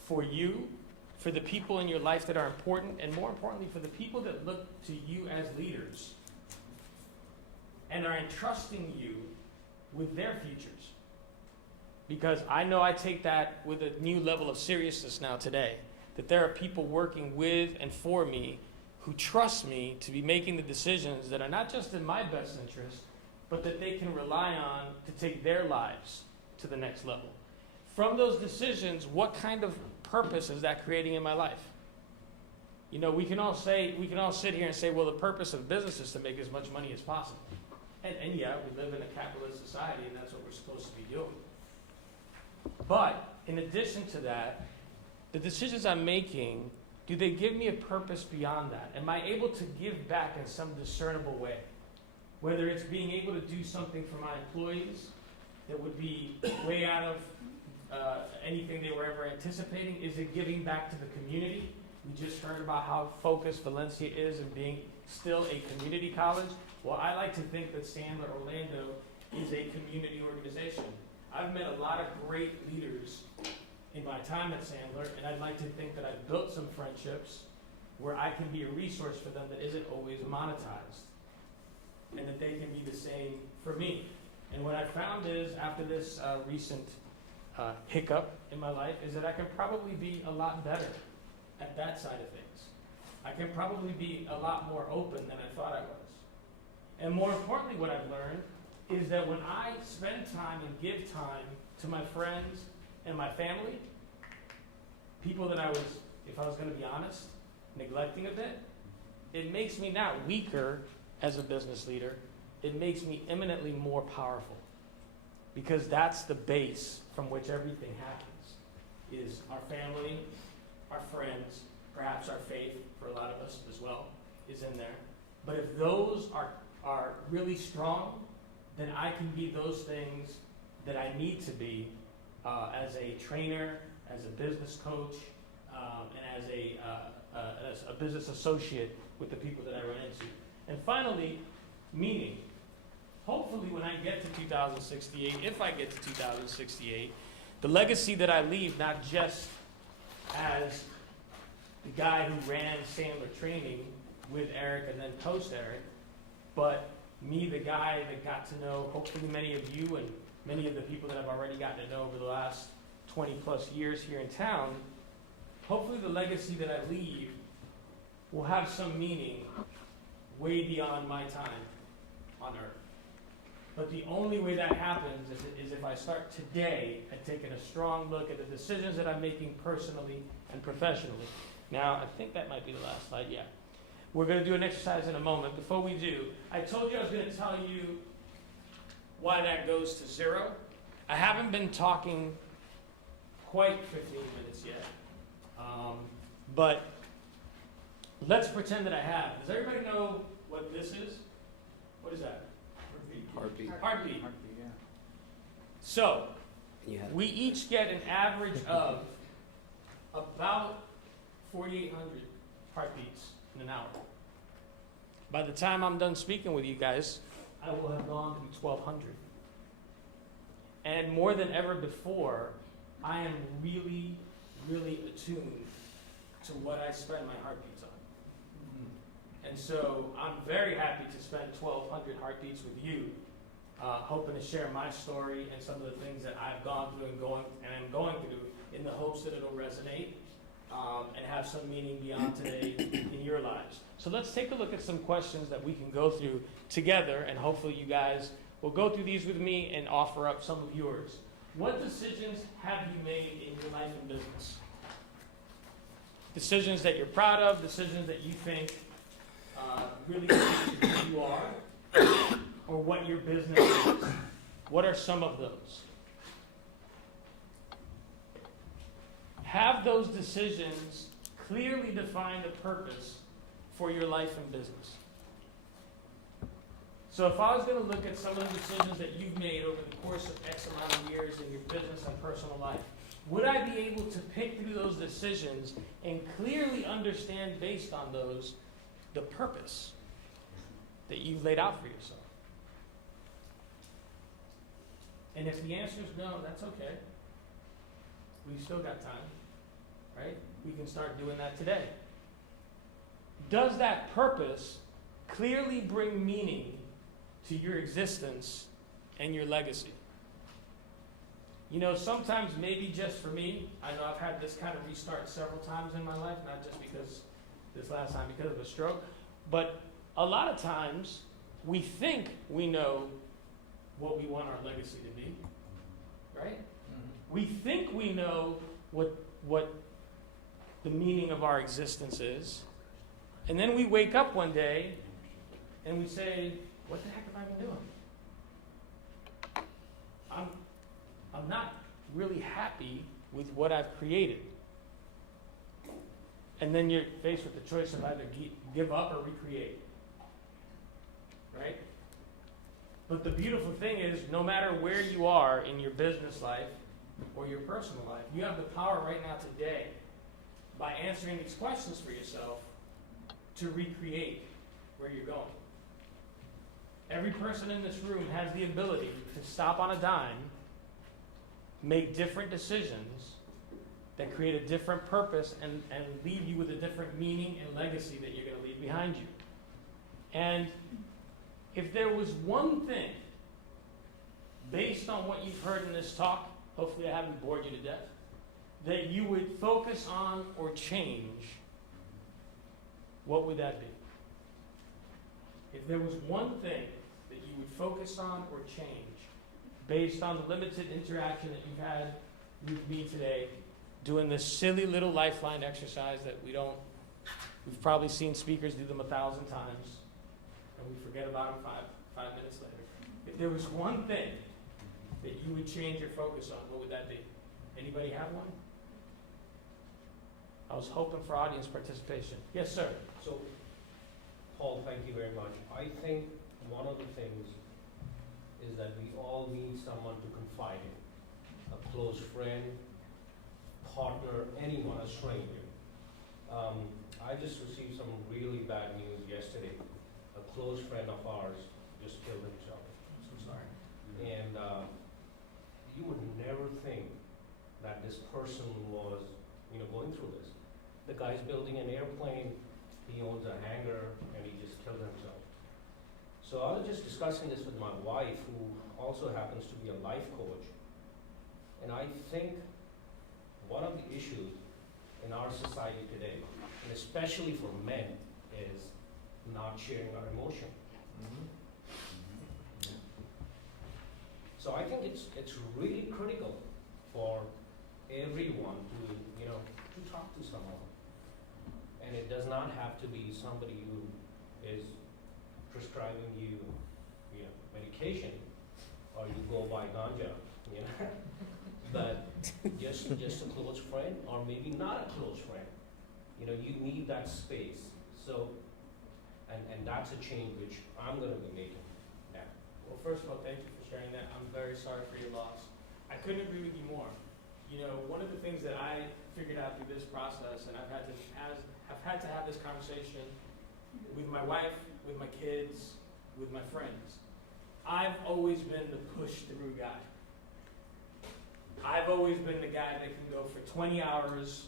for you, for the people in your life that are important, and more importantly, for the people that look to you as leaders and are entrusting you with their futures? Because I know I take that with a new level of seriousness now today, that there are people working with and for me who trust me to be making the decisions that are not just in my best interest, but that they can rely on to take their lives to the next level. From those decisions, what kind of purpose is that creating in my life? You know, we can all sit here and say, well, the purpose of business is to make as much money as possible. And yeah, we live in a capitalist society, and that's what we're supposed to be doing. But in addition to that, the decisions I'm making, do they give me a purpose beyond that? Am I able to give back in some discernible way? Whether it's being able to do something for my employees that would be way out of anything they were ever anticipating. Is it giving back to the community? We just heard about how focused Valencia is in being still a community college. Well, I like to think that Sandler Orlando is a community organization. I've met a lot of great leaders in my time at Sandler, and I'd like to think that I've built some friendships where I can be a resource for them that isn't always monetized, and that they can be the same for me. And what I found is, after this recent hiccup in my life, is that I can probably be a lot better at that side of things. I can probably be a lot more open than I thought I was. And more importantly, what I've learned is that when I spend time and give time to my friends and my family, people that I was, if I was going to be honest, neglecting a bit, it makes me not weaker as a business leader. It makes me eminently more powerful, because that's the base from which everything happens, is our family, our friends, perhaps our faith, for a lot of us as well, is in there. But if those are really strong, then I can be those things that I need to be as a trainer, as a business coach, and as a business associate with the people that I run into. And finally, meaning. Hopefully when I get to 2068, if I get to 2068, the legacy that I leave, not just as the guy who ran Sandler Training with Eric and then post Eric, but me, the guy that got to know hopefully many of you and many of the people that I've already gotten to know over the last 20 plus years here in town. Hopefully the legacy that I leave will have some meaning way beyond my time on earth. But the only way that happens is if I start today at taking a strong look at the decisions that I'm making personally and professionally. Now, I think that might be the last slide. Yeah. We're going to do an exercise in a moment. Before we do, I told you I was going to tell you why that goes to zero. I haven't been talking quite 15 minutes yet. But let's pretend that I have. Does everybody know what this is? What is that? Heartbeat. Heartbeat. Heartbeat, yeah. So, we each get an average of about 4,800 heartbeats in an hour. By the time I'm done speaking with you guys, I will have gone through 1,200. And more than ever before, I am really, really attuned to what I spend my heartbeats on. And so I'm very happy to spend 1,200 heartbeats with you, hoping to share my story and some of the things that I've gone through and am going through in the hopes that it'll resonate and have some meaning beyond today in your lives. So let's take a look at some questions that we can go through together, and hopefully you guys will go through these with me and offer up some of yours. What decisions have you made in your life and business? Decisions that you're proud of, decisions that you think really who you are, or what your business is. What are some of those? Have those decisions clearly define the purpose for your life and business. So if I was going to look at some of the decisions that you've made over the course of X amount of years in your business and personal life, would I be able to pick through those decisions and clearly understand based on those the purpose that you've laid out for yourself? And if the answer is no, that's okay. We've still got time, right? We can start doing that today. Does that purpose clearly bring meaning to your existence and your legacy? You know, sometimes maybe just for me, I know I've had this kind of restart several times in my life, not just because this last time because of a stroke, but a lot of times we think we know what we want our legacy to be, right? Mm-hmm. We think we know what the meaning of our existence is, and then we wake up one day and we say, what the heck have I been doing? I'm not really happy with what I've created. And then you're faced with the choice of either give up or recreate. Right? But the beautiful thing is, no matter where you are in your business life or your personal life, you have the power right now today, by answering these questions for yourself, to recreate where you're going. Every person in this room has the ability to stop on a dime, make different decisions that create a different purpose and leave you with a different meaning and legacy that you're going to leave behind you. And if there was one thing, based on what you've heard in this talk, hopefully I haven't bored you to death, that you would focus on or change, what would that be? If there was one thing that you would focus on or change, based on the limited interaction that you've had with me today, doing this silly little lifeline exercise that we've probably seen speakers do them 1,000 times, and we forget about them five minutes later. If there was one thing that you would change your focus on, what would that be? Anybody have one? I was hoping for audience participation. Yes, sir. So, Paul, thank you very much. I think one of the things is that we all need someone to confide in, a close friend, partner, anyone, a stranger. I just received some really bad news yesterday. A close friend of ours just killed himself. I'm so sorry. And you would never think that this person was, going through this. The guy's building an airplane, he owns a hangar, and he just killed himself. So I was just discussing this with my wife, who also happens to be a life coach. And I think one of the issues in our society today, and especially for men, is not sharing our emotion. Mm-hmm. So I think it's really critical for everyone to talk to someone. And it does not have to be somebody who is prescribing you medication, or you go buy ganja, but just a close friend, or maybe not a close friend. You need that space. So, and that's a change which I'm going to be making now. Well, first of all, thank you for sharing that. I'm very sorry for your loss. I couldn't agree with you more. One of the things that I figured out through this process, and I've had to have this conversation with my wife, with my kids, with my friends. I've always been the push-through guy. I've always been the guy that can go for 20 hours,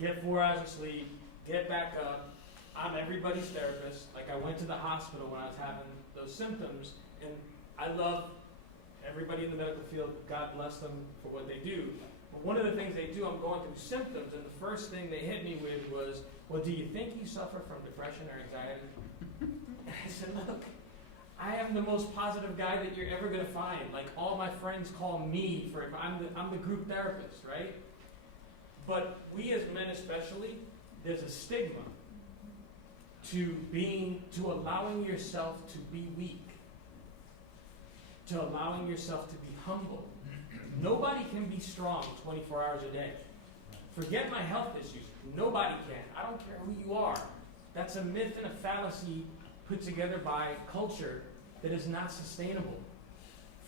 get 4 hours of sleep, get back up. I'm everybody's therapist. Like, I went to the hospital when I was having those symptoms, and I love everybody in the medical field. God bless them for what they do. But one of the things they do, I'm going through symptoms, and the first thing they hit me with was, well, do you think you suffer from depression or anxiety? And I said, look, I am the most positive guy that you're ever going to find. Like, all my friends call me I'm the group therapist, right? But we as men especially, there's a stigma to allowing yourself to be weak, to allowing yourself to be humble. Nobody can be strong 24 hours a day. Forget my health issues. Nobody can. I don't care who you are. That's a myth and a fallacy put together by culture that is not sustainable.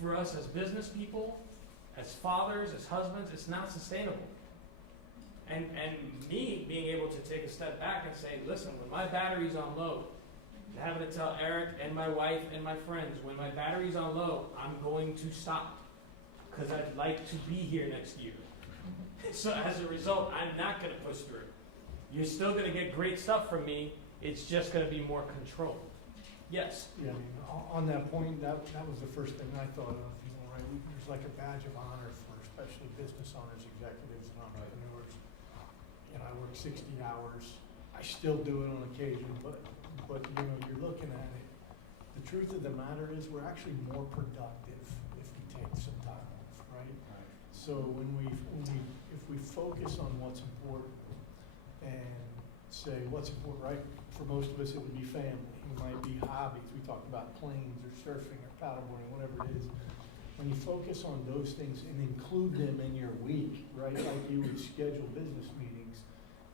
For us as business people, as fathers, as husbands, it's not sustainable. And me being able to take a step back and say, listen, when my battery's on low, having to tell Eric and my wife and my friends, when my battery's on low, I'm going to stop because I'd like to be here next year. So as a result, I'm not going to push through. You're still going to get great stuff from me. It's just going to be more controlled. Yes? Yeah, I mean, on that point, that was the first thing I thought of, you know, right? There's like a badge of honor for especially business owners, executives, and entrepreneurs. And I work 60 hours. I still do it on occasion, but you know, you're looking at it. The truth of the matter is we're actually more productive if we take some time off, right? So if we focus on what's important and say what's important, right? For most of us, it would be family. It might be hobbies. We talked about planes or surfing or paddleboarding, whatever it is. When you focus on those things and include them in your week, right? Like you would schedule business meetings,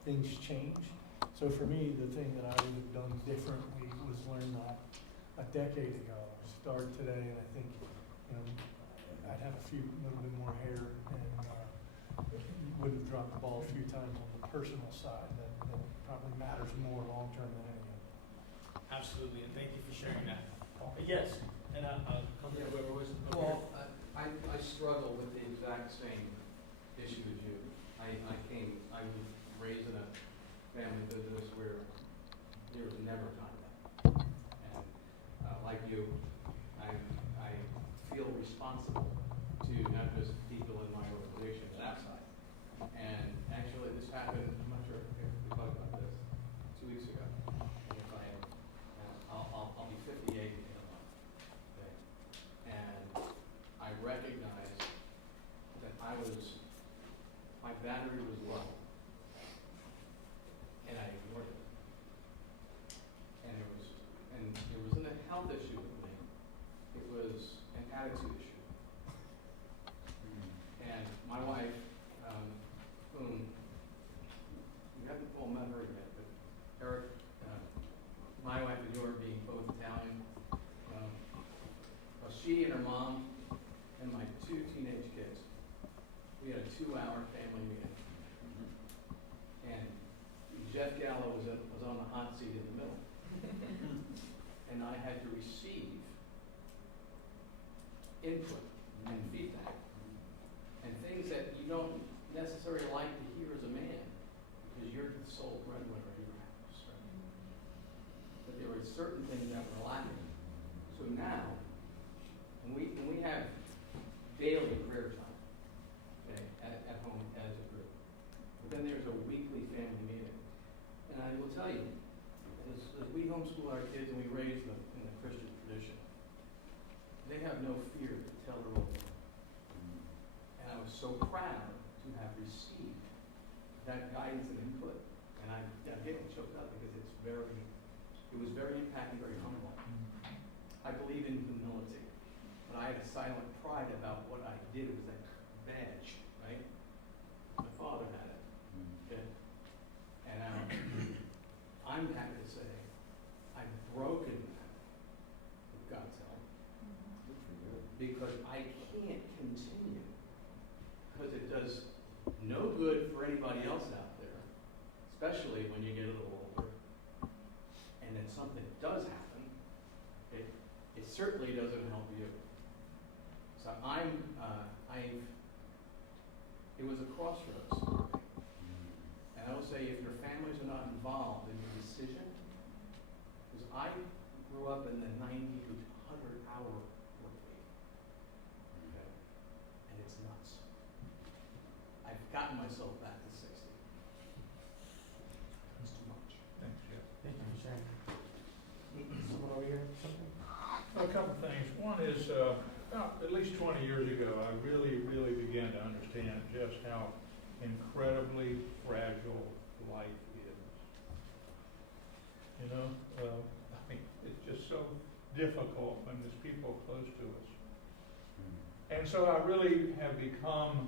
things change. So for me, the thing that I would have done differently was learn that a decade ago. Start today, and I think, you know, I'd have little bit more hair and would have dropped the ball a few times on the personal side that probably matters more long-term than anything. Absolutely, and thank you for sharing that. Yes, and I'll come to whoever was. Well, I struggle with the exact same issue as you. I was raised in a family business where there was never contact. And like you, I feel responsible to not just people in my organization, but outside. And actually, this happened, I'm not sure if we talked about this, 2 weeks ago. And if I'll be 58 in a month. Okay? And I recognized that my battery was low. And I ignored it. And it wasn't a health issue with me. It was an attitude issue. And my wife, whom you haven't met her yet, but Eric, my wife and yours being both Italian, well, she and her mom and my 2 teenage kids, we had a 2-hour family meeting. And Jeff Gallo was on the hot seat in the middle. And I had to receive input and feedback and things that you don't necessarily like to hear as a man because you're the sole breadwinner of your house. Right? But there were certain things that were lacking. So now, when we have daily prayer time, okay, at home as a group, but then there's a weekly family meeting. And I will tell you, as we homeschool our kids and we raise them in the Christian tradition, they have no fear to tell their own. And I was so proud to have received that guidance and input. And I get choked up because it was very impactful, very humble. I believe in humility, but I had a silent pride about what I did. It was that badge, right? My father had it. Okay? And I'm happy to say I've broken that with God's help because I can't continue because it does no good for anybody else out there, especially when you get a little older. And then something does happen, it certainly doesn't help you. So it was a crossroads for me. And I will say, if your families are not involved in your decision, because I grew up in the 90 to 100-hour work week, okay? And it's nuts. I've gotten myself back to 60. It's too much. Thanks, Jeff. Thank you for sharing. Someone over here? Something? A couple things. One is, about at least 20 years ago, I really, really began to understand just how incredibly fragile life is. You know, I mean, it's just so difficult when there's people close to us And so I really have become,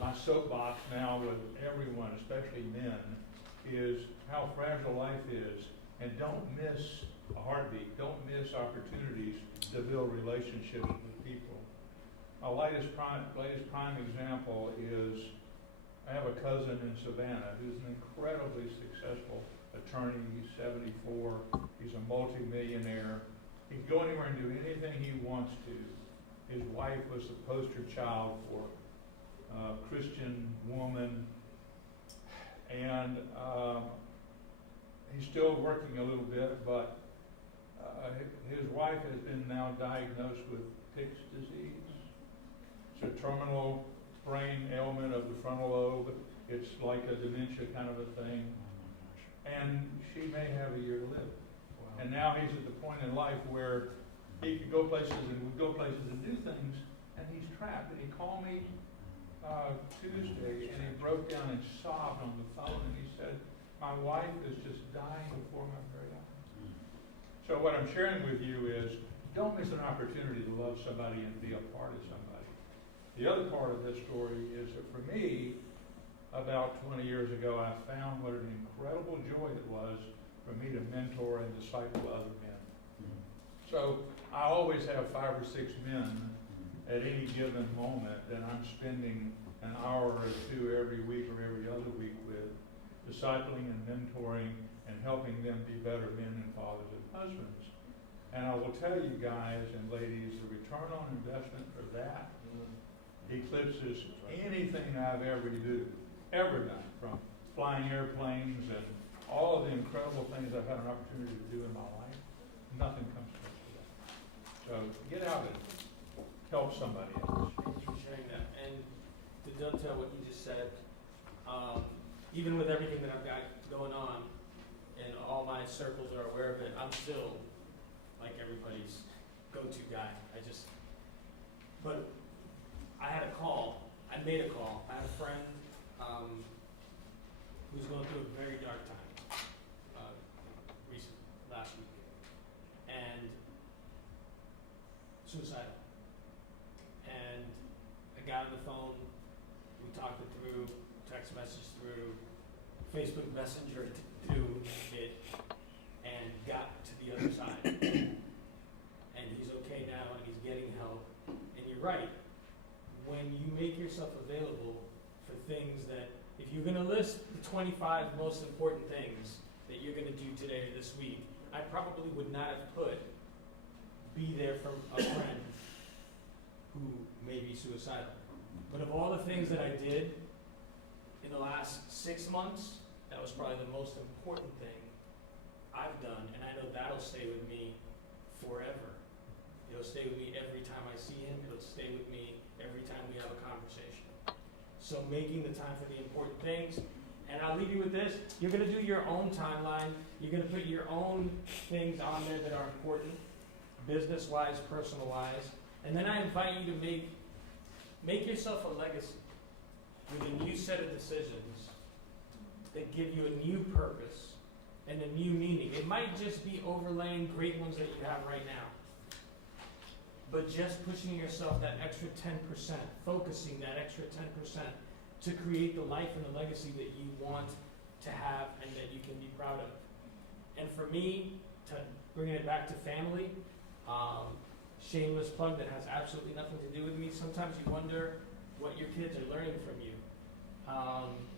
my soapbox now with everyone, especially men, is how fragile life is. And don't miss a heartbeat. Don't miss opportunities to build relationships with people. My latest prime example is I have a cousin in Savannah who's an incredibly successful attorney. He's 74. He's a multimillionaire. He can go anywhere and do anything he wants to. His wife was the poster child for a Christian woman. And he's still working a little bit, but his wife has been now diagnosed with Pick's disease. It's a terminal brain ailment of the frontal lobe. It's like a dementia kind of a thing. And she may have a year to live. Wow. And now he's at the point in life where he could go places and would go places and do things, and he's trapped. And he called me Tuesday, and he broke down and sobbed on the phone, and he said, my wife is just dying before my very eyes. So what I'm sharing with you is, don't miss an opportunity to love somebody and be a part of somebody. The other part of this story is that for me, about 20 years ago, I found what an incredible joy it was for me to mentor and disciple other men. So I always have 5 or 6 men at any given moment that I'm spending an hour or 2 every week or every other week with, discipling and mentoring and helping them be better men and fathers and husbands. And I will tell you guys and ladies, the return on investment for that eclipses anything I've ever done, from flying airplanes and all of the incredible things I've had an opportunity to do in my life. Nothing comes close to that. So get out and help somebody else. Thank you for sharing that. And to dovetail what you just said, even with everything that I've got going on, and all my circles are aware of it, I'm still like everybody's go-to guy. But I had a call. I made a call. I had a friend who's going through a very dark time last week, and suicidal. And I got on the phone. We talked it through, text message through, Facebook Messenger through it, and got to the other side. And he's okay now, and he's getting help. And you're right. When you make yourself available for things that, if you're going to list the 25 most important things that you're going to do today or this week, I probably would not have put be there for a friend who may be suicidal. But of all the things that I did in the last 6 months, that was probably the most important thing I've done, and I know that'll stay with me forever. It'll stay with me every time I see him. It'll stay with me every time we have a conversation. So making the time for the important things, and I'll leave you with this. You're going to do your own timeline. You're going to put your own things on there that are important, business-wise, personal-wise. And then I invite you to make yourself a legacy with a new set of decisions that give you a new purpose and a new meaning. It might just be overlaying great ones that you have right now, but just pushing yourself that extra 10%, focusing that extra 10% to create the life and the legacy that you want to have and that you can be proud of. And for me, to bring it back to family, shameless plug that has absolutely nothing to do with me. Sometimes you wonder what your kids are learning from you.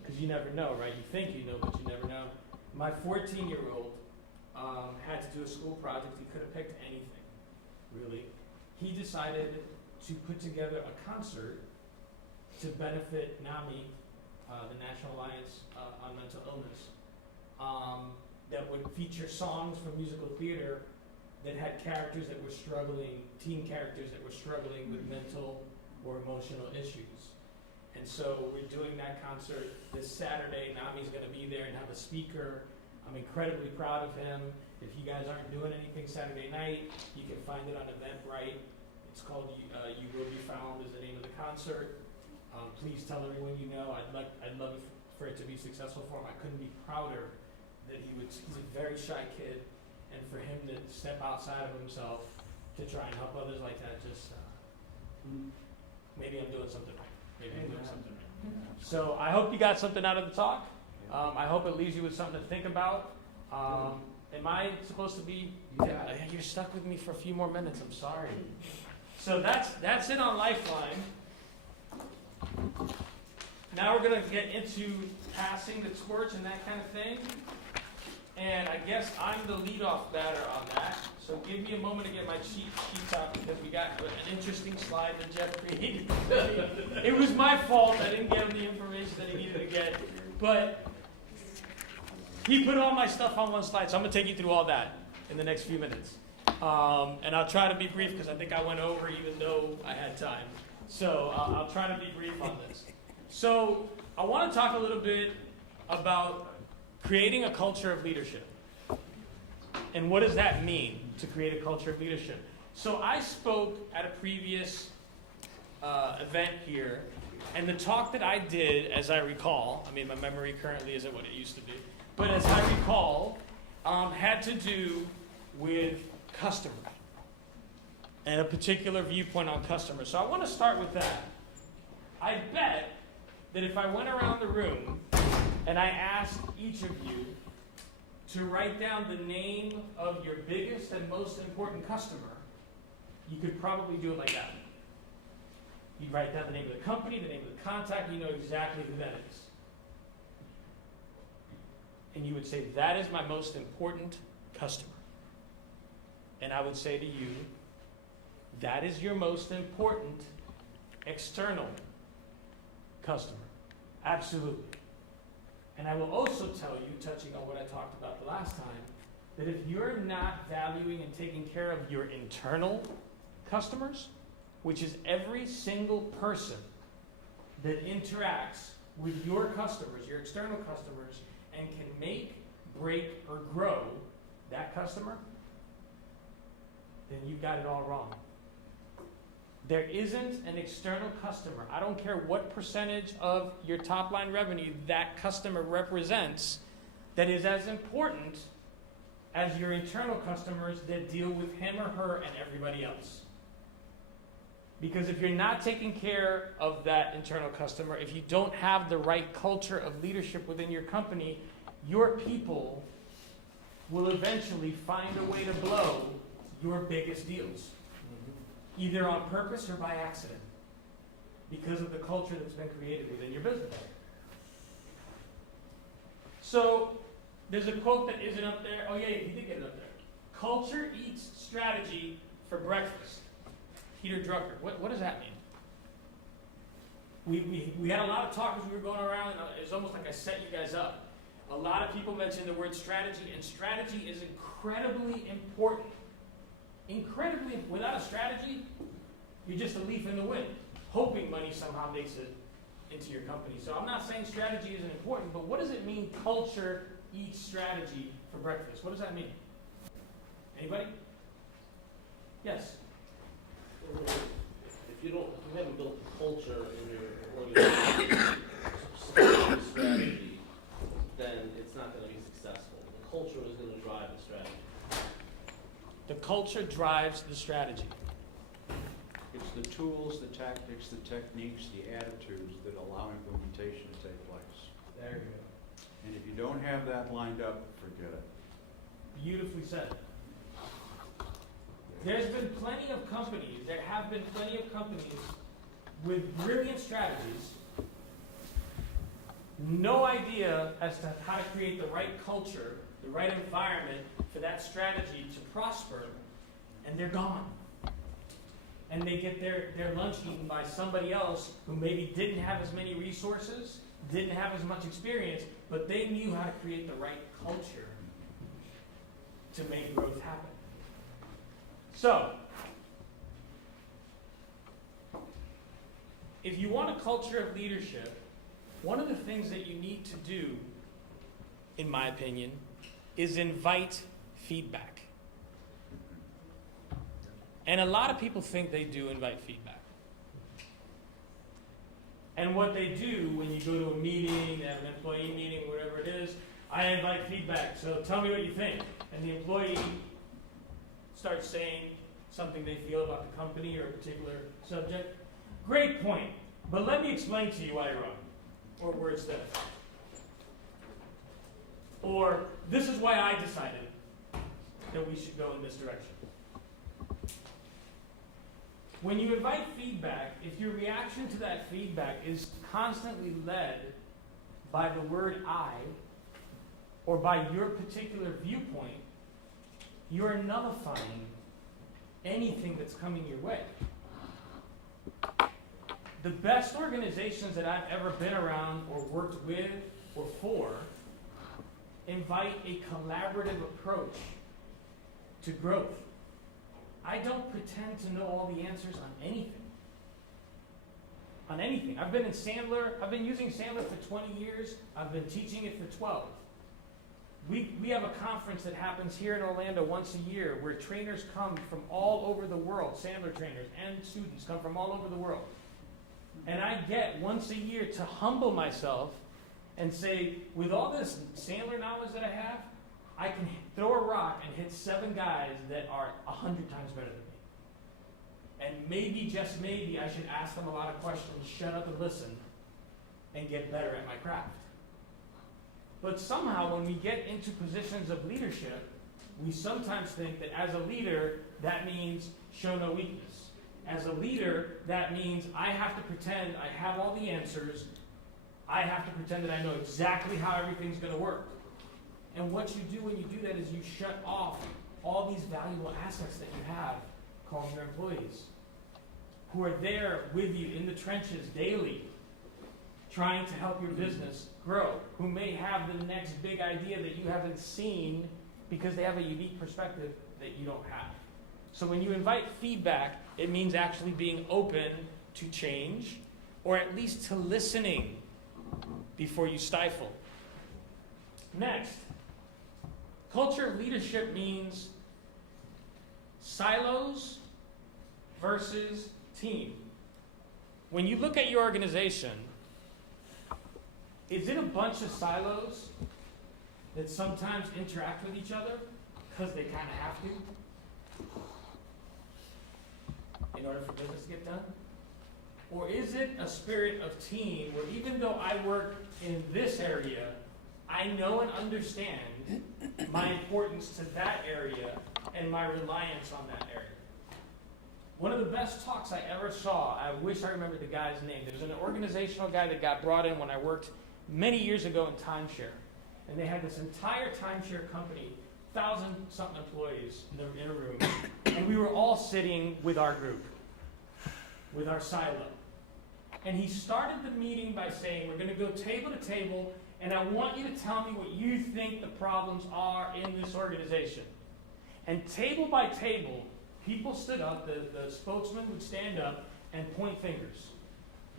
Because you never know, right? You think you know, but you never know. My 14-year-old had to do a school project. He could have picked anything, really. He decided to put together a concert to benefit NAMI, the National Alliance on Mental Illness, that would feature songs from musical theater that had characters that were struggling, teen characters that were struggling with mental or emotional issues. And so we're doing that concert this Saturday. Nami's going to be there and have a speaker. I'm incredibly proud of him. If you guys aren't doing anything Saturday night, you can find it on Eventbrite. It's called You Will Be Found is the name of the concert. Please tell everyone you know. I'd love for it to be successful for him. I couldn't be prouder that he's a very shy kid, and for him to step outside of himself to try and help others like that, just Maybe I'm doing something right. Maybe I'm doing something right. So I hope you got something out of the talk. I hope it leaves you with something to think about. Am I supposed to be? You're stuck with me for a few more minutes. I'm sorry. So that's it on Lifeline. Now we're going to get into passing the torch and that kind of thing. And I guess I'm the leadoff batter on that. So give me a moment to get my sheets out because we got an interesting slide that Jeff created. It was my fault. I didn't get him the information that he needed to get. But he put all my stuff on one slide, so I'm going to take you through all that in the next few minutes. And I'll try to be brief because I think I went over even though I had time. So I'll try to be brief on this. So I want to talk a little bit about creating a culture of leadership. And what does that mean to create a culture of leadership? So I spoke at a previous event here, and the talk that I did, as I recall, I mean, my memory currently isn't what it used to be, but as I recall, had to do with customer and a particular viewpoint on customers. So I want to start with that. I bet that if I went around the room and I asked each of you to write down the name of your biggest and most important customer, you could probably do it like that. You'd write down the name of the company, the name of the contact, you know exactly who that is. And you would say, that is my most important customer. And I would say to you, that is your most important external customer. Absolutely. And I will also tell you, touching on what I talked about the last time, that if you're not valuing and taking care of your internal customers, which is every single person that interacts with your customers, your external customers, and can make, break, or grow that customer, then you've got it all wrong. There isn't an external customer. I don't care what percentage of your top line revenue that customer represents that is as important as your internal customers that deal with him or her and everybody else. Because if you're not taking care of that internal customer, if you don't have the right culture of leadership within your company, your people will eventually find a way to blow your biggest deals. Either on purpose or by accident, because of the culture that's been created within your business. So, there's a quote that isn't up there. Oh yeah, he did get it up there. Culture eats strategy for breakfast. Peter Drucker. What does that mean? We had a lot of talk as we were going around, and it was almost like I set you guys up. A lot of people mentioned the word strategy, and strategy is incredibly important. Incredibly, without a strategy, you're just a leaf in the wind, hoping money somehow makes it into your company. So I'm not saying strategy isn't important, but what does it mean culture eats strategy for breakfast? What does that mean? Anybody? Yes? If you haven't built a culture in your organization, strategy, then it's not going to be successful. The culture is going to drive the strategy. The culture drives the strategy. It's the tools, the tactics, the techniques, the attitudes that allow implementation to take place. There you go. And if you don't have that lined up, forget it. Beautifully said. There have been plenty of companies with brilliant strategies, no idea as to how to create the right culture, the right environment for that strategy to prosper, and they're gone. And they get their lunch eaten by somebody else who maybe didn't have as many resources, didn't have as much experience, but they knew how to create the right culture to make growth happen. So, if you want a culture of leadership, one of the things that you need to do, in my opinion, is invite feedback. And a lot of people think they do invite feedback. And what they do when you go to a meeting, an employee meeting, whatever it is, I invite feedback, so tell me what you think. And the employee starts saying, something they feel about the company or a particular subject. Great point. But let me explain to you why you're wrong. Or words that. Or this is why I decided that we should go in this direction. When you invite feedback, if your reaction to that feedback is constantly led by the word I or by your particular viewpoint, you are nullifying anything that's coming your way. The best organizations that I've ever been around or worked with or for invite a collaborative approach to growth. I don't pretend to know all the answers on anything. On anything. I've been in Sandler, I've been using Sandler for 20 years, I've been teaching it for 12. We have a conference that happens here in Orlando once a year where trainers come from all over the world, Sandler trainers and students come from all over the world. And I get once a year to humble myself and say, with all this Sandler knowledge that I have, I can throw a rock and hit 7 guys that are 100 times better than me. And maybe, just maybe, I should ask them a lot of questions, shut up and listen, and get better at my craft. But somehow when we get into positions of leadership, we sometimes think that as a leader, that means show no weakness. As a leader, that means I have to pretend I have all the answers. I have to pretend that I know exactly how everything's going to work. And what you do when you do that is you shut off all these valuable assets that you have, called your employees, who are there with you in the trenches daily, trying to help your business grow, who may have the next big idea that you haven't seen because they have a unique perspective that you don't have. So when you invite feedback, it means actually being open to change, or at least to listening before you stifle. Next, culture of leadership means silos versus team. When you look at your organization, is it a bunch of silos that sometimes interact with each other because they kind of have to in order for business to get done? Or is it a spirit of team where even though I work in this area, I know and understand my importance to that area and my reliance on that area? One of the best talks I ever saw, I wish I remembered the guy's name. There was an organizational guy that got brought in when I worked many years ago in timeshare. And they had this entire timeshare company, 1,000-something employees in a room. And we were all sitting with our group, with our silo. And he started the meeting by saying, we're going to go table to table, and I want you to tell me what you think the problems are in this organization. And table by table, people stood up, the spokesman would stand up and point fingers.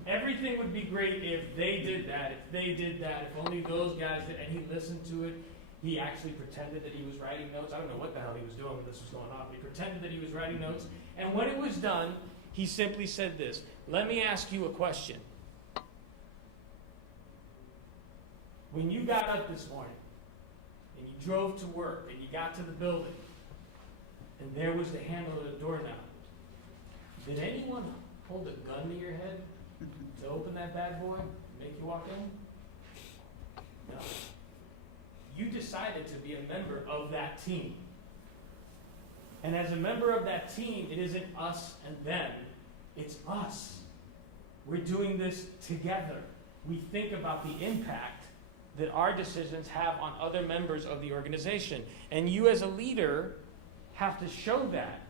Everything would be great if they did that, if only those guys did, and he listened to it. He actually pretended that he was writing notes. I don't know what the hell he was doing when this was going on. He pretended that he was writing notes. And when it was done, he simply said this: let me ask you a question. When you got up this morning, and you drove to work, and you got to the building, and there was the handle of the doorknob, did anyone hold a gun to your head to open that bad boy and make you walk in? No. You decided to be a member of that team. And as a member of that team, it isn't us and them, it's us. We're doing this together. We think about the impact that our decisions have on other members of the organization. And you as a leader have to show that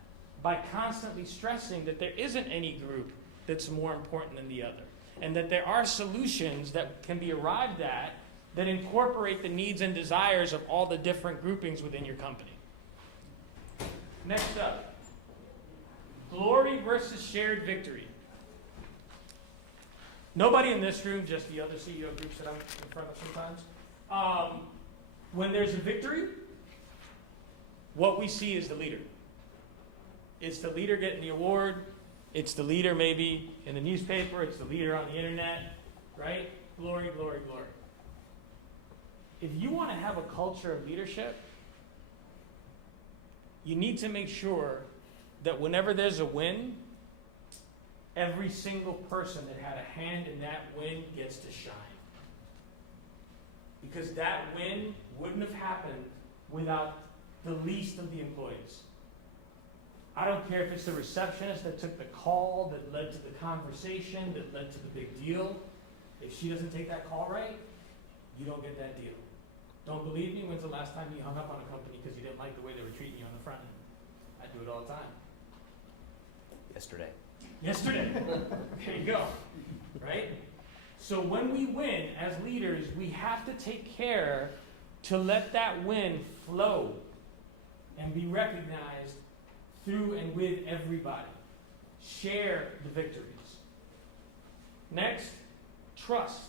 by constantly stressing that there isn't any group that's more important than the other. And that there are solutions that can be arrived at that incorporate the needs and desires of all the different groupings within your company. Next up, glory versus shared victory. Nobody in this room, just the other CEO groups that I'm in front of sometimes. When there's a victory, what we see is the leader. It's the leader getting the award. It's the leader maybe in the newspaper. It's the leader on the internet, right? Glory, glory, glory. If you want to have a culture of leadership, you need to make sure that whenever there's a win, every single person that had a hand in that win gets to shine. Because that win wouldn't have happened without the least of the employees. I don't care if it's the receptionist that took the call that led to the conversation, that led to the big deal. If she doesn't take that call right, you don't get that deal. Don't believe me? When's the last time you hung up on a company because you didn't like the way they were treating you on the front end? I do it all the time. Yesterday. Yesterday. There you go. Right? So when we win as leaders, we have to take care to let that win flow and be recognized through and with everybody. Share the victories. Next, trust.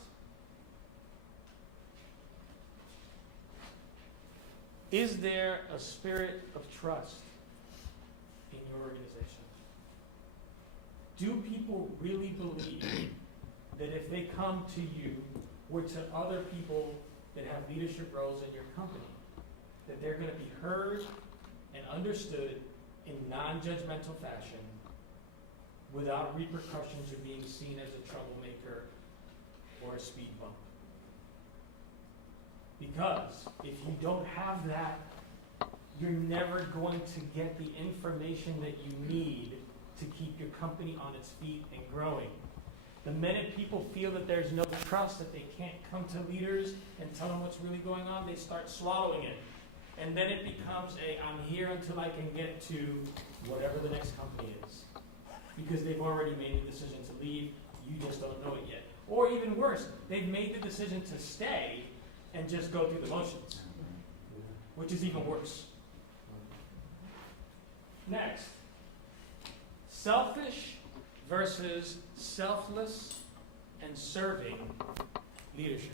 Is there a spirit of trust in your organization? Do people really believe that if they come to you or to other people that have leadership roles in your company, that they're going to be heard and understood in non-judgmental fashion without repercussions of being seen as a troublemaker or a speed bump? Because if you don't have that, you're never going to get the information that you need to keep your company on its feet and growing. The minute people feel that there's no trust, that they can't come to leaders and tell them what's really going on, they start swallowing it. And then it becomes I'm here until I can get to whatever the next company is. Because they've already made the decision to leave, you just don't know it yet. Or even worse, they've made the decision to stay and just go through the motions, which is even worse. Next, selfish versus selfless and serving leadership.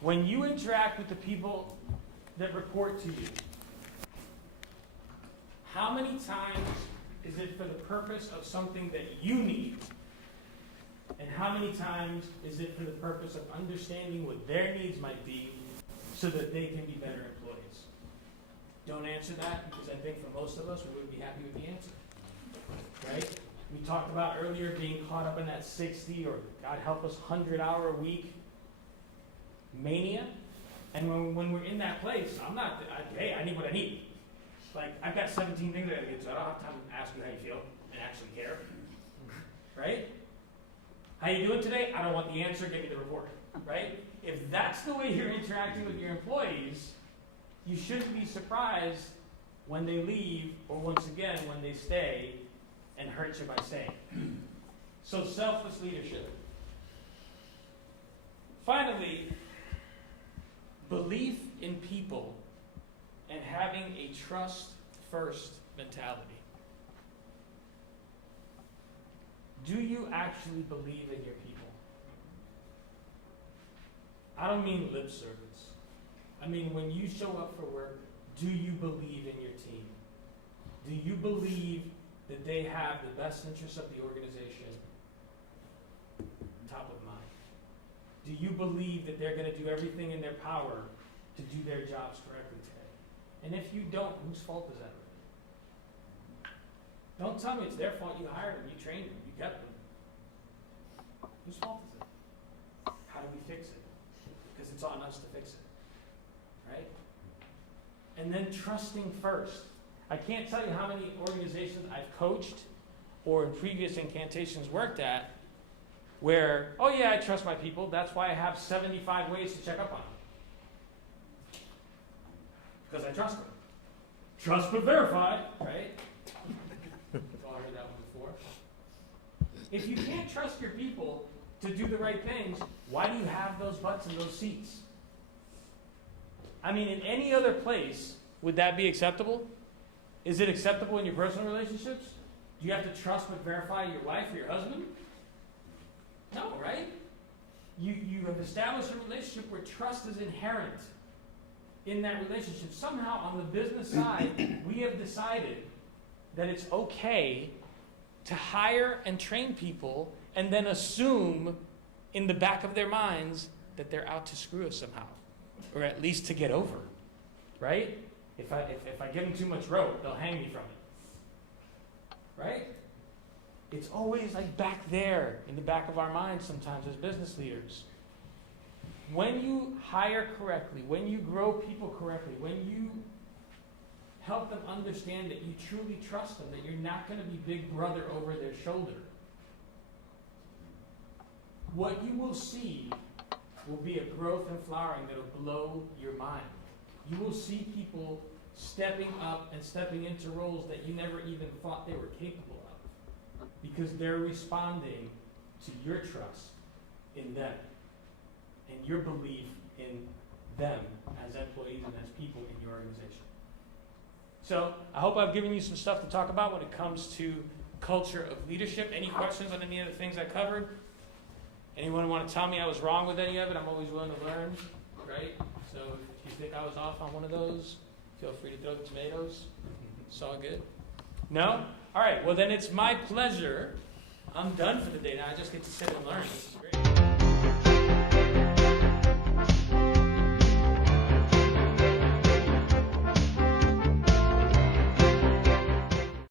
When you interact with the people that report to you, how many times is it for the purpose of something that you need? And how many times is it for the purpose of understanding what their needs might be so that they can be better employees? Don't answer that, because I think for most of us, we would be happy with the answer. Right? We talked about earlier being caught up in that 60 or, God help us, 100-hour-a-week mania. And when we're in that place, hey, I need what I need. Like, I've got 17 things I gotta get to. I don't have time to ask you how you feel and actually care. Right? How you doing today? I don't want the answer, give me the report. Right? If that's the way you're interacting with your employees, you shouldn't be surprised when they leave, or once again, when they stay and hurt you by staying. So selfless leadership. Finally, belief in people and having a trust-first mentality. Do you actually believe in your people? I don't mean lip service. I mean, when you show up for work, do you believe in your team? Do you believe that they have the best interests of the organization top of mind? Do you believe that they're going to do everything in their power to do their jobs correctly today? And if you don't, whose fault is that? Don't tell me it's their fault. You hired them, you trained them, you kept them. Whose fault is it? How do we fix it? Because it's on us to fix it. Right? And then trusting first. I can't tell you how many organizations I've coached or in previous incantations worked at where, oh yeah, I trust my people. That's why I have 75 ways to check up on them. Because I trust them. Trust but verify, right? We've all heard that one before. If you can't trust your people to do the right things, why do you have those butts in those seats? I mean, in any other place, would that be acceptable? Is it acceptable in your personal relationships? Do you have to trust but verify your wife or your husband? No, right? You have established a relationship where trust is inherent in that relationship. Somehow on the business side, we have decided that it's okay to hire and train people and then assume in the back of their minds that they're out to screw us somehow, or at least to get over, right? if I give them too much rope, they'll hang me from it. Right? It's always like back there in the back of our minds sometimes as business leaders. When you hire correctly, when you grow people correctly, when you help them understand that you truly trust them, that you're not going to be big brother over their shoulder, what you will see will be a growth and flowering that will blow your mind. You will see people stepping up and stepping into roles that you never even thought they were capable of, because they're responding to your trust in them and your belief in them as employees and as people in your organization. So I hope I've given you some stuff to talk about when it comes to culture of leadership. Any questions on any of the things I covered? Anyone want to tell me I was wrong with any of it? I'm always willing to learn, right? So if you think I was off on one of those, feel free to throw the tomatoes. It's all good. No? All right, well then it's my pleasure. I'm done for the day now. I just get to sit and learn. This is great.